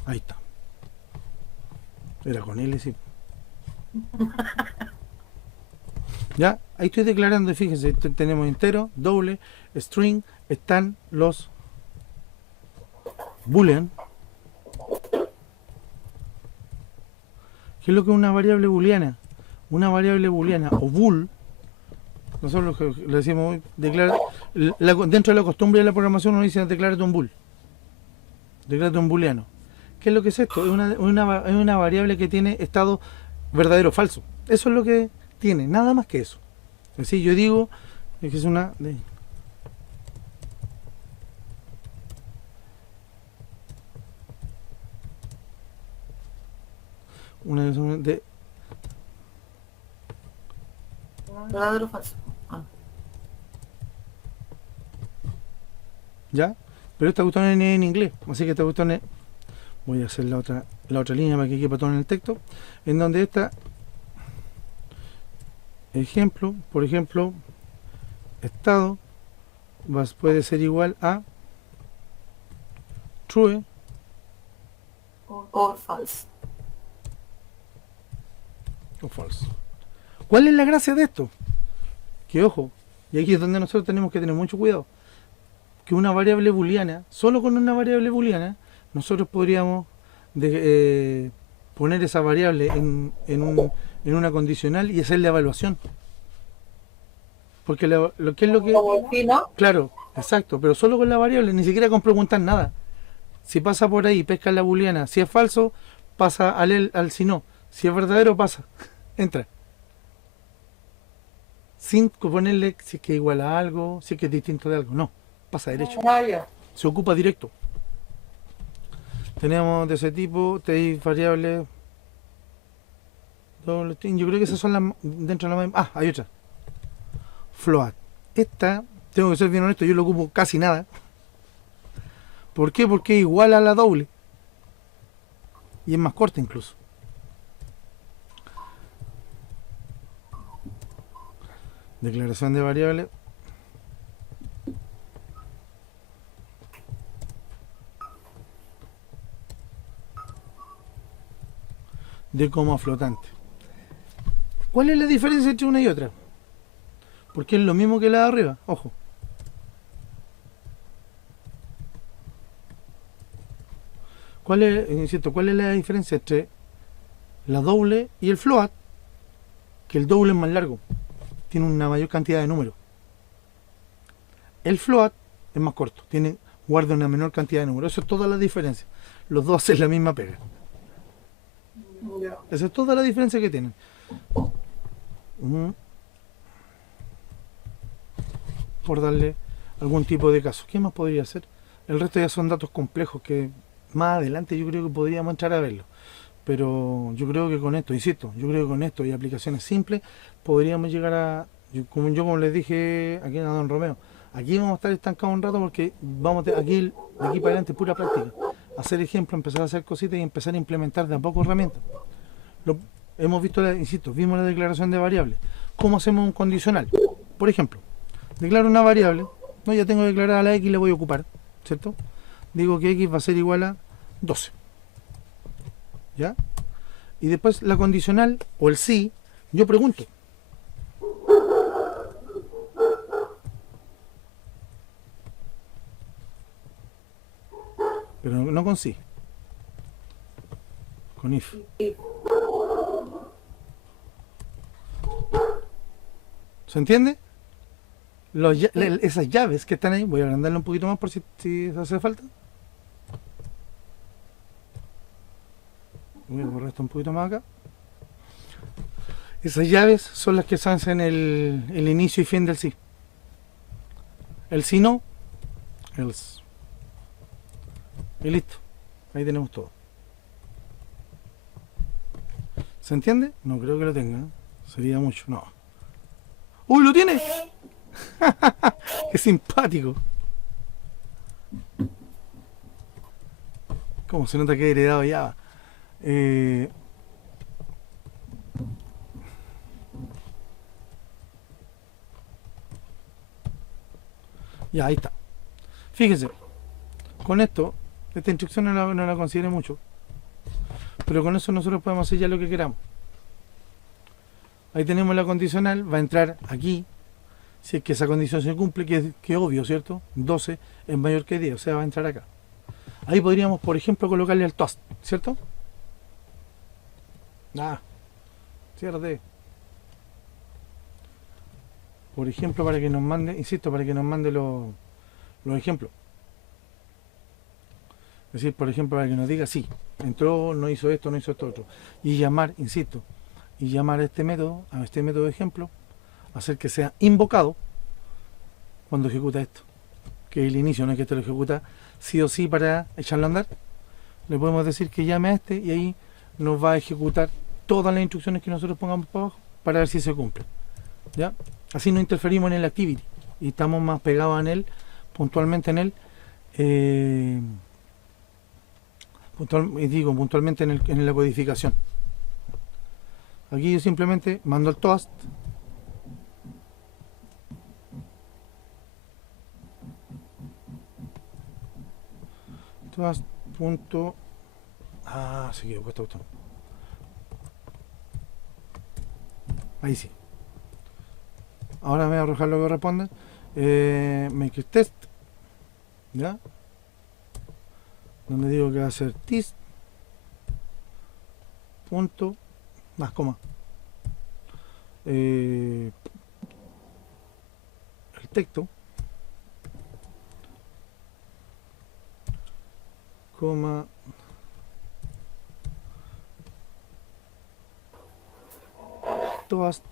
ahí está. Era con L, sí. Ya, ahí estoy declarando, y fíjense, tenemos entero, doble, string, están los boolean. ¿Qué es lo que es una variable booleana? Una variable booleana o bool, nosotros le decimos hoy, dentro de la costumbre de la programación uno dice declárate un bool, declárate un booleano. ¿Qué es lo que es esto? Es una variable que tiene estado verdadero o falso. Eso es lo que tiene, nada más que eso. Así yo digo que es una de verdadero o falso. ¿ya? Pero esta cuestión es en inglés, así que esta cuestión es, voy a hacer la otra línea para que quepa todo en el texto, en donde esta ejemplo, por ejemplo, estado puede ser igual a true O falso. o false. ¿Cuál es la gracia de esto? Que ojo, y aquí es donde nosotros tenemos que tener mucho cuidado, que una variable booleana, solo con una variable booleana, nosotros podríamos poner esa variable en una condicional y hacer la evaluación. Porque lo que es lo que... Como el fino. Claro, exacto, pero solo con la variable, ni siquiera con preguntar nada. Si pasa por ahí, pesca la booleana. Si es falso, pasa al si no. Si es verdadero, pasa. Entra. Sin ponerle si es que es igual a algo, si es que es distinto de algo. No, pasa derecho. Se ocupa directo. Tenemos de ese tipo, variables. Doble string. Yo creo que esas son las dentro de la misma. Ah, hay otra. Float. Esta, tengo que ser bien honesto, yo lo ocupo casi nada. ¿Por qué? Porque es igual a la doble. Y es más corta incluso. Declaración de variable. De coma flotante. ¿Cuál es la diferencia entre una y otra? Porque es lo mismo que la de arriba, ojo. ¿Cuál es la diferencia entre la doble y el float? Que el doble es más largo, tiene una mayor cantidad de números. El float es más corto, guarda una menor cantidad de números. Eso es toda la diferencia. Los dos hacen la misma pega. Esa es toda la diferencia que tienen. Por darle algún tipo de caso. ¿Qué más podría hacer? El resto ya son datos complejos que más adelante yo creo que podríamos entrar a verlo. Pero yo creo que con esto, insisto, yo creo que con esto y aplicaciones simples podríamos llegar a, como les dije aquí a Don Romeo, aquí vamos a estar estancados un rato porque vamos aquí de aquí para adelante pura práctica, hacer ejemplo, empezar a hacer cositas y empezar a implementar de a poco herramientas. Lo, hemos visto, insisto, vimos la declaración de variables. ¿Cómo hacemos un condicional? Por ejemplo, declaro una variable, no, ya tengo declarada la x y la voy a ocupar, ¿cierto? Digo que x va a ser igual a 12. ¿Ya? Y después la condicional o el sí, yo pregunto. Pero no con sí, con if. ¿Se entiende? Esas llaves que están ahí, voy a agrandarle un poquito más por si hace falta. Voy a borrar esto un poquito más acá. Esas llaves son las que se hacen el inicio y fin del sí. El sí no, else. Y listo. Ahí tenemos todo. ¿Se entiende? No creo que lo tenga. Sería mucho. No. ¡Uy, lo tiene! ¡Qué simpático! ¿Cómo se nota que he heredado ya? Ya, ahí está. Fíjense, con esto, esta instrucción no la considere mucho, pero con eso nosotros podemos hacer ya lo que queramos. Ahí tenemos la condicional, va a entrar aquí, si es que esa condición se cumple, que es obvio, ¿cierto? 12 es mayor que 10, o sea, va a entrar acá. Ahí podríamos, por ejemplo, colocarle el toast, ¿cierto? Ciérrate. Por ejemplo, para que nos mande, insisto, para que nos mande los ejemplos. Es decir, por ejemplo, para que nos diga, sí, entró, no hizo esto otro. Y llamar, insisto, y llamar a este método de ejemplo, hacer que sea invocado cuando ejecuta esto. Que es el inicio, no es que esto lo ejecuta sí o sí para echarlo a andar. Le podemos decir que llame a este y ahí nos va a ejecutar todas las instrucciones que nosotros pongamos para abajo para ver si se cumple. ¿Ya? Así no interferimos en el activity y estamos más pegados en él, puntualmente en él, puntualmente en la codificación. Aquí yo simplemente mando el toast, punto, se equivocó esta cuestión. Ahí sí. Ahora me voy a arrojar lo que corresponde. Make test, ¿ya? Donde digo que va a ser test punto más coma el texto coma toast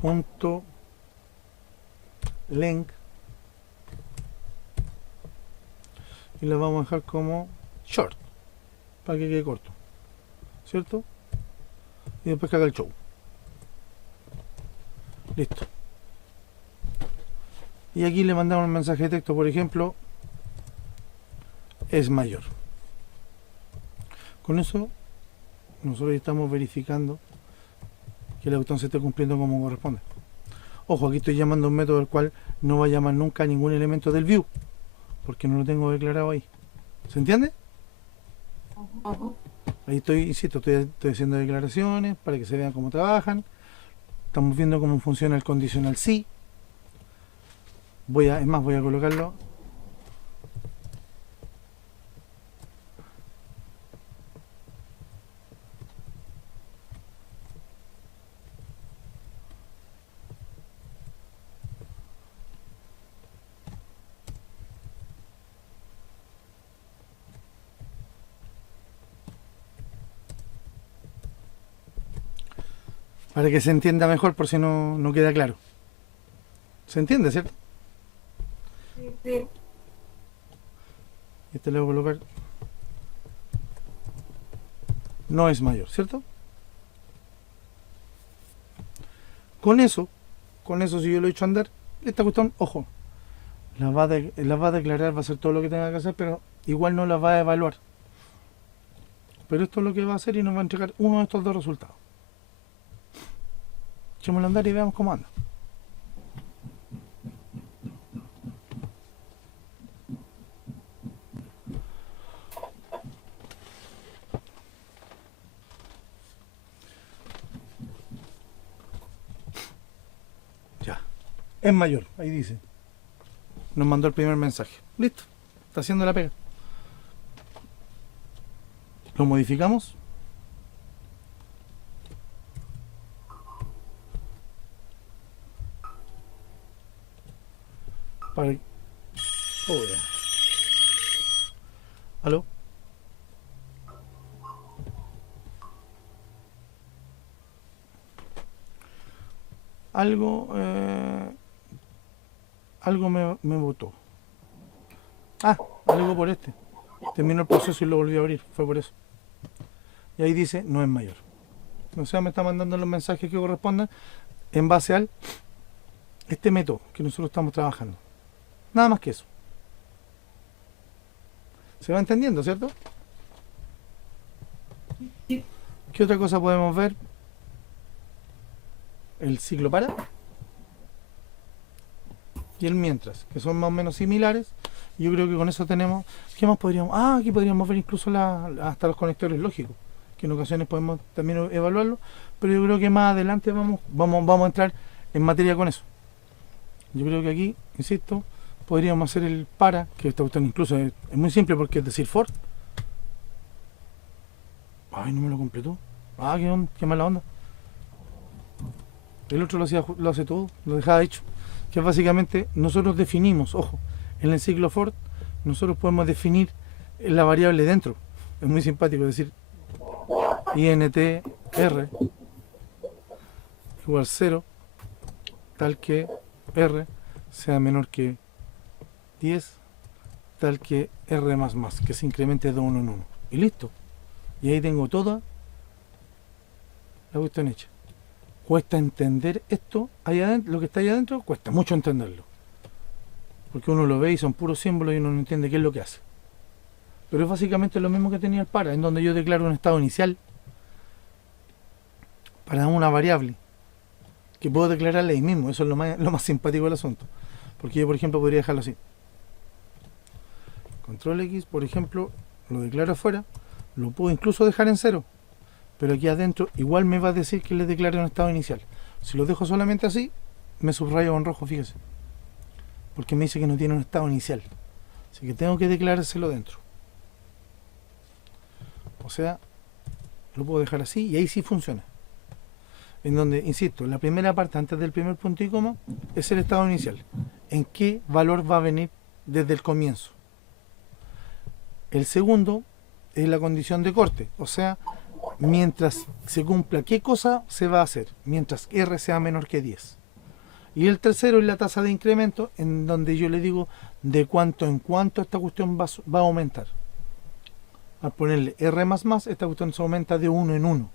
punto length y lo vamos a dejar como short para que quede corto, ¿cierto? Y después que haga el show. Listo. Y aquí le mandamos un mensaje de texto, por ejemplo, es mayor. Con eso nosotros estamos verificando que el botón se esté cumpliendo como corresponde. Ojo, aquí estoy llamando a un método del cual no va a llamar nunca ningún elemento del view, porque no lo tengo declarado ahí. ¿Se entiende? Ahí estoy, insisto, estoy haciendo declaraciones para que se vean cómo trabajan. Estamos viendo cómo funciona el condicional sí. Voy a colocarlo. Para que se entienda mejor por si no queda claro. ¿Se entiende, cierto? Sí. Este le voy a colocar no es mayor, ¿cierto? Con eso si yo lo he hecho andar, esta cuestión, ojo, la va a declarar, va a hacer todo lo que tenga que hacer, pero igual no la va a evaluar. Pero esto es lo que va a hacer y nos va a entregar uno de estos dos resultados. Echémoslo a andar y veamos cómo anda. Ya, es mayor, ahí dice. Nos mandó el primer mensaje. Listo, está haciendo la pega. Lo modificamos. Para... Oh, ya. ¿Aló? Algo me botó. Algo por este. Terminó el proceso y lo volví a abrir. Fue por eso. Y ahí dice no es mayor. O sea, me está mandando los mensajes que correspondan en base al este método que nosotros estamos trabajando. Nada más que eso. ¿Se va entendiendo, cierto? Sí. ¿Qué otra cosa podemos ver? El ciclo para y el mientras, que son más o menos similares. Yo creo que con eso tenemos. ¿Qué más podríamos? Aquí podríamos ver incluso hasta los conectores lógicos, que en ocasiones podemos también evaluarlo, pero yo creo que más adelante vamos a entrar en materia con eso. Yo creo que aquí, insisto, podríamos hacer el para, que esta cuestión incluso es muy simple porque es decir for. No me lo completó. Qué mala onda. El otro lo hace todo, lo dejaba hecho. Que es básicamente, nosotros definimos, ojo, en el ciclo for, nosotros podemos definir la variable dentro. Es muy simpático decir int r igual 0, tal que r sea menor que 10, tal que r más, que se incremente de 1 en 1. Y listo. Y ahí tengo toda la cuestión hecha. Cuesta entender esto allá adentro, lo que está allá adentro, cuesta mucho entenderlo. Porque uno lo ve y son puros símbolos y uno no entiende qué es lo que hace. Pero es básicamente lo mismo que tenía el para, en donde yo declaro un estado inicial para una variable que puedo declararle ahí mismo. Eso es lo más simpático del asunto. Porque yo, por ejemplo, podría dejarlo así. Control X, por ejemplo, lo declaro afuera, lo puedo incluso dejar en 0. Pero aquí adentro igual me va a decir que le declare un estado inicial. Si lo dejo solamente así, me subrayo en rojo, fíjese. Porque me dice que no tiene un estado inicial. Así que tengo que declarárselo dentro. O sea, lo puedo dejar así y ahí sí funciona. En donde, insisto, la primera parte antes del primer punto y coma es el estado inicial. ¿En qué valor va a venir desde el comienzo? El segundo es la condición de corte. O sea, mientras se cumpla qué cosa se va a hacer, mientras R sea menor que 10. Y el tercero es la tasa de incremento, en donde yo le digo de cuánto en cuánto esta cuestión va a aumentar. Al ponerle R esta cuestión se aumenta de 1 en 1.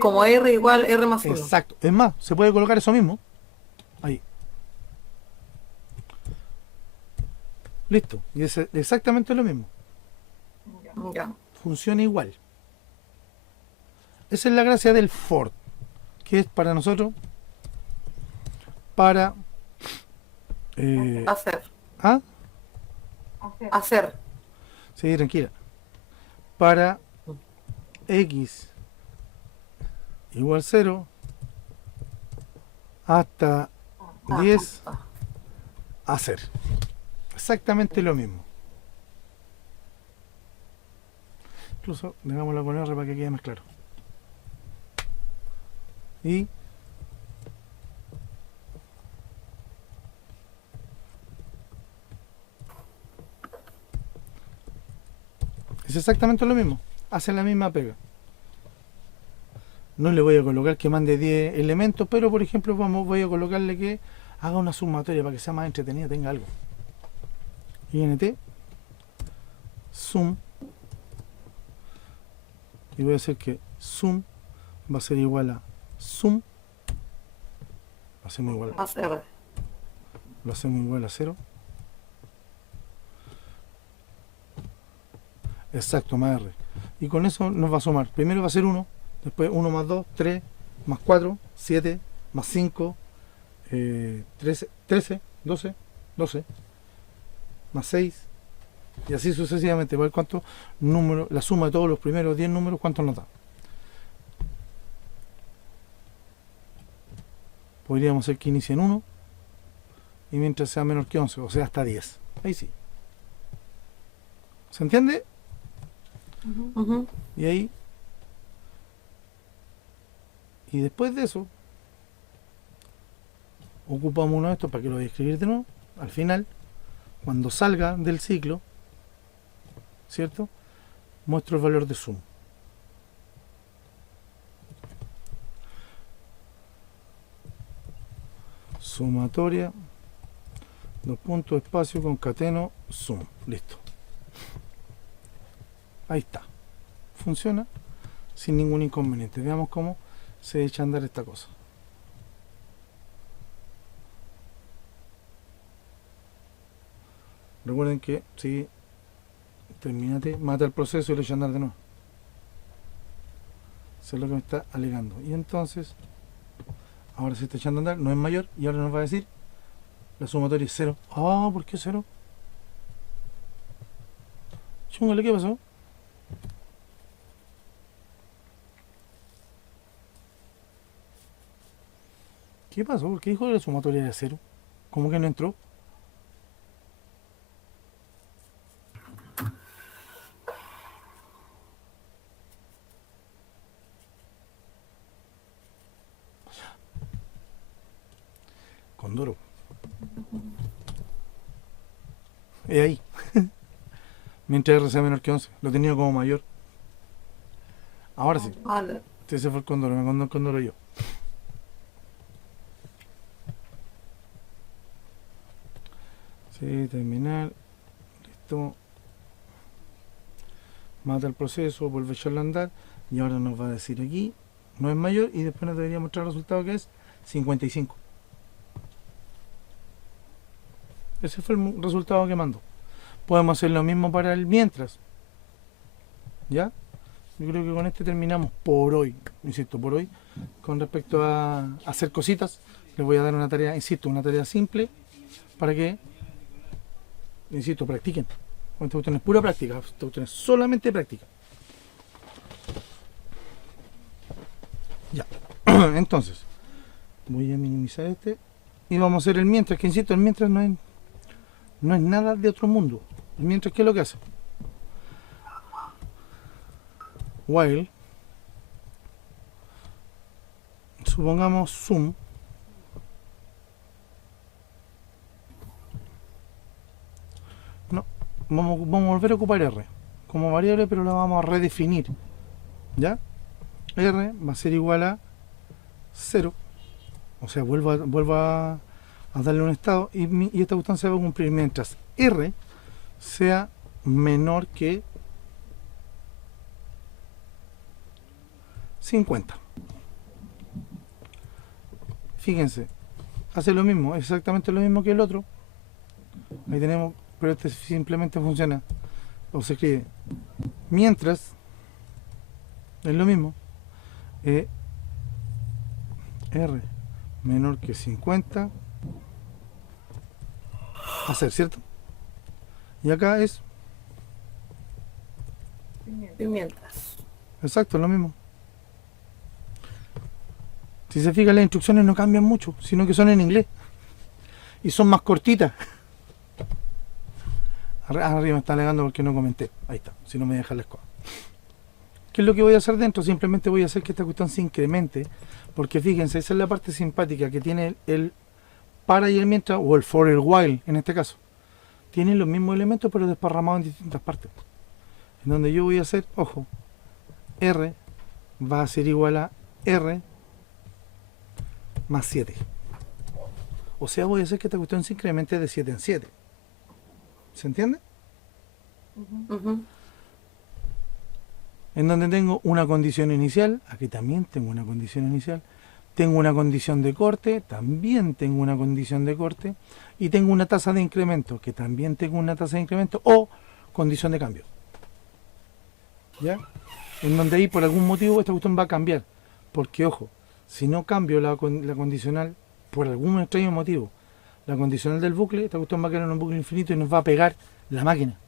Como R igual R más 1. Exacto. Es más, se puede colocar eso mismo. Ahí. Listo. Y es exactamente lo mismo. Ya. Funciona igual. Esa es la gracia del for, que es para nosotros para Hacer. ¿Ah? Hacer. Sí, tranquila. Para x igual 0 hasta 10 hacer. Exactamente lo mismo. Incluso dejámoslo con R para que quede más claro. Y es exactamente lo mismo. Hace la misma pega. No le voy a colocar que mande 10 elementos, pero por ejemplo voy a colocarle que haga una sumatoria para que sea más entretenida, tenga algo. int sum y voy a hacer que sum va a ser igual a sum, lo hacemos igual, Más R. lo hacemos igual a 0. Exacto, más R. Y con eso nos va a sumar. Primero va a ser 1, después 1 más 2, 3, más 4, 7, más 5, 13, 12, 12, más 6, y así sucesivamente. ¿Vale? ¿Cuántos números? La suma de todos los primeros 10 números, ¿cuántos nos da? Podríamos hacer que inicie en 1 y mientras sea menor que 11, o sea, hasta 10. Ahí sí. ¿Se entiende? Ujú. Y ahí, y después de eso, ocupamos uno de estos para que lo voy a escribir de nuevo. Al final, cuando salga del ciclo, ¿cierto? Muestro el valor de sum. Sumatoria, dos puntos, espacio, concateno, sum. Listo. Ahí está. Funciona sin ningún inconveniente. Veamos cómo se echa a andar esta cosa. Recuerden que si terminate, mata el proceso y lo echa a andar de nuevo. Eso es lo que me está alegando. Y entonces, ahora se está echando a andar, no es mayor, y ahora nos va a decir la sumatoria es 0. Ah, ¿por qué 0? Chúngale, ¿qué pasó? ¿Qué pasó? ¿Por qué dijo que la sumatoria era 0? ¿Cómo que no entró? Condoro. Ahí. Mientras R sea menor que 11. Lo tenía como mayor. Ahora sí. Vale. Ese fue el condoro. Me mandó el condoro yo. Sí, terminar. Listo. Mata el proceso, vuelve a echarlo a andar. Y ahora nos va a decir aquí. No es mayor. Y después nos debería mostrar el resultado que es 55. Ese fue el resultado que mandó. Podemos hacer lo mismo para el mientras. ¿Ya? Yo creo que con este terminamos por hoy. Insisto, por hoy. Con respecto a hacer cositas, les voy a dar una tarea, insisto, una tarea simple para que, insisto, practiquen. Esta cuestión es pura práctica. Esta cuestión es solamente práctica. Ya. Entonces, voy a minimizar este. Y vamos a hacer el mientras, que insisto, el mientras no es nada de otro mundo. El mientras, ¿qué es lo que hace? While, supongamos sum, no, vamos a volver a ocupar R como variable, pero la vamos a redefinir, ¿ya? R va a ser igual a 0, o sea, vuelvo a darle un estado y esta cuestión se va a cumplir mientras R sea menor que 50. Fíjense, hace lo mismo, exactamente lo mismo que el otro. Ahí tenemos, pero este simplemente funciona. O se escribe mientras, es lo mismo. R menor que 50. Hacer, ¿cierto? Y acá es Y mientras. exacto, lo mismo. Si se fijan, las instrucciones no cambian mucho, sino que son en inglés. Y son más cortitas. Arriba me está alegando porque no comenté. Ahí está, si no me deja la escoba. ¿Qué es lo que voy a hacer dentro? Simplemente voy a hacer que esta cuestión se incremente. Porque fíjense, esa es la parte simpática que tiene el para y el mientras, o el for el while en este caso. Tienen los mismos elementos pero desparramados en distintas partes. En donde yo voy a hacer, ojo, R va a ser igual a R más 7. O sea, voy a hacer que esta cuestión se incremente de 7 en 7. ¿Se entiende? Ujú. en donde tengo una condición inicial, aquí también tengo una condición inicial, tengo una condición de corte, también tengo una condición de corte, y tengo una tasa de incremento, que también tengo una tasa de incremento, o condición de cambio. ¿Ya? En donde ahí por algún motivo esta cuestión va a cambiar. Porque, ojo, si no cambio la condicional, por algún extraño motivo, la condicional del bucle, esta cuestión va a quedar en un bucle infinito y nos va a pegar la máquina.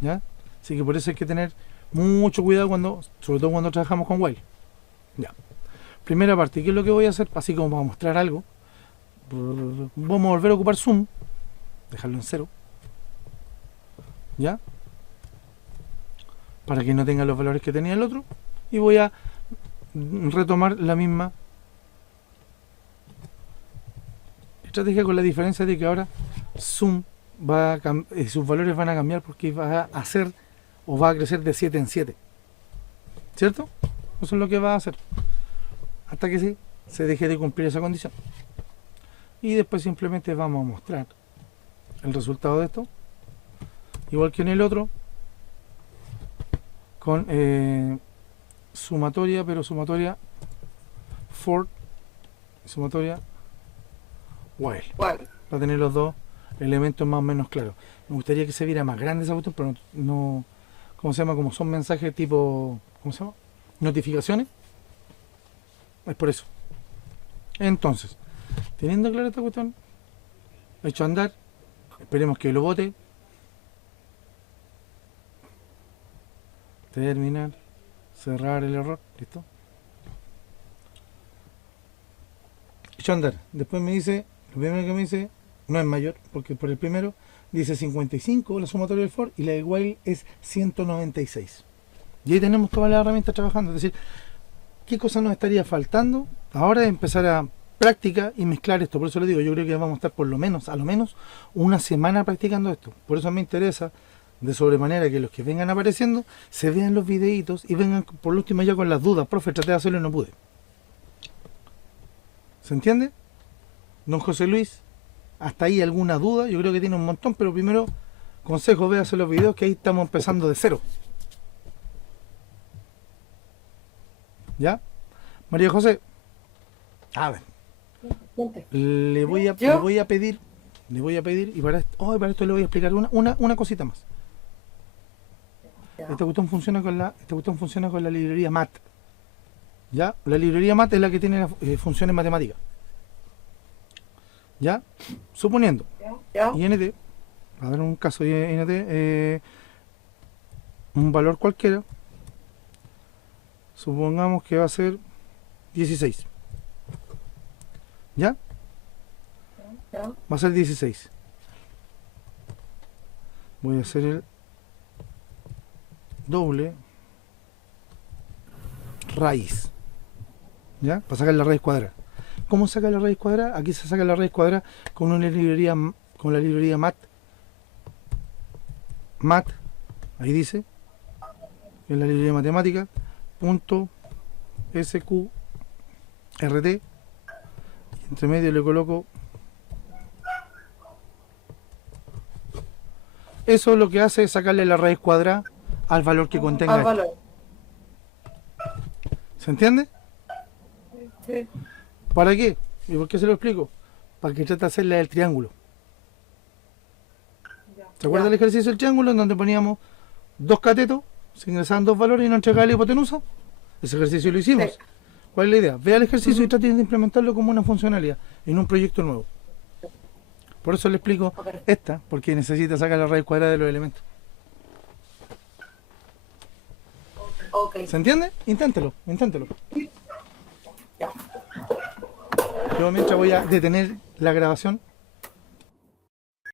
¿Ya? Así que por eso hay que tener mucho cuidado cuando, sobre todo cuando trabajamos con while. Ya. Primera parte, ¿qué es lo que voy a hacer? Así como para mostrar algo. Vamos a volver a ocupar zoom, dejarlo en 0. ¿Ya? Para que no tenga los valores que tenía el otro. Y voy a retomar la misma estrategia, con la diferencia de que ahora zoom va a sus valores van a cambiar, porque va a hacer o va a crecer de 7 en 7. ¿Cierto? Eso es lo que va a hacer. Hasta que se deje de cumplir esa condición. Y después simplemente vamos a mostrar el resultado de esto. Igual que en el otro. Con sumatoria, pero sumatoria for, sumatoria while. Para tener los dos elementos más o menos claros. Me gustaría que se viera más grande esa cuestión, pero no, ¿cómo se llama? Como son mensajes tipo, ¿cómo se llama? Notificaciones. Es por eso. Entonces, teniendo clara esta cuestión, hecho andar, esperemos que lo bote. Terminar, cerrar el error, listo. Hecho andar. Después me dice, lo primero que me dice, no es mayor, porque por el primero dice 55 la sumatoria del for y la de while es 196. Y ahí tenemos todas las herramientas trabajando. Es decir, ¿qué cosa nos estaría faltando? Ahora es empezar a práctica y mezclar esto. Por eso le digo, yo creo que vamos a estar por lo menos, a lo menos, una semana practicando esto. Por eso me interesa de sobremanera que los que vengan apareciendo se vean los videitos y vengan por último ya con las dudas. Profe, traté de hacerlo y no pude. ¿Se entiende? Don José Luis, hasta ahí alguna duda. Yo creo que tiene un montón, pero primero, consejo, véase los videos, que ahí estamos empezando de cero. ¿Ya? María José, a ver, le voy a pedir, y para esto le voy a explicar una cosita más. Esta cuestión funciona con la librería MAT. ¿Ya? La librería MAT es la que tiene las funciones matemáticas. ¿Ya? Suponiendo INT, a dar un caso de INT, un valor cualquiera, supongamos que va a ser 16. ¿Ya? Va a ser 16. Voy a hacer el doble raíz. ¿Ya? Para sacar la raíz cuadrada. ¿Cómo saca la raíz cuadrada? Aquí se saca la raíz cuadrada con una librería, con la librería MAT. MAT, ahí dice, en la librería matemática, punto SQRT, y entre medio le coloco. Eso lo que hace es sacarle la raíz cuadrada al valor que contenga. Al valor. ¿Se entiende? Sí. ¿Para qué? ¿Y por qué se lo explico? Para que trate de hacer la del triángulo. ¿Se acuerda del ejercicio del triángulo en donde poníamos dos catetos, se ingresaban dos valores y nos entregaba la hipotenusa? Ese ejercicio lo hicimos. Sí. ¿Cuál es la idea? Vea el ejercicio y trate de implementarlo como una funcionalidad en un proyecto nuevo. Por eso le explico esta, porque necesita sacar la raíz cuadrada de los elementos. ¿Se entiende? Inténtelo. Ya. Yo mientras voy a detener la grabación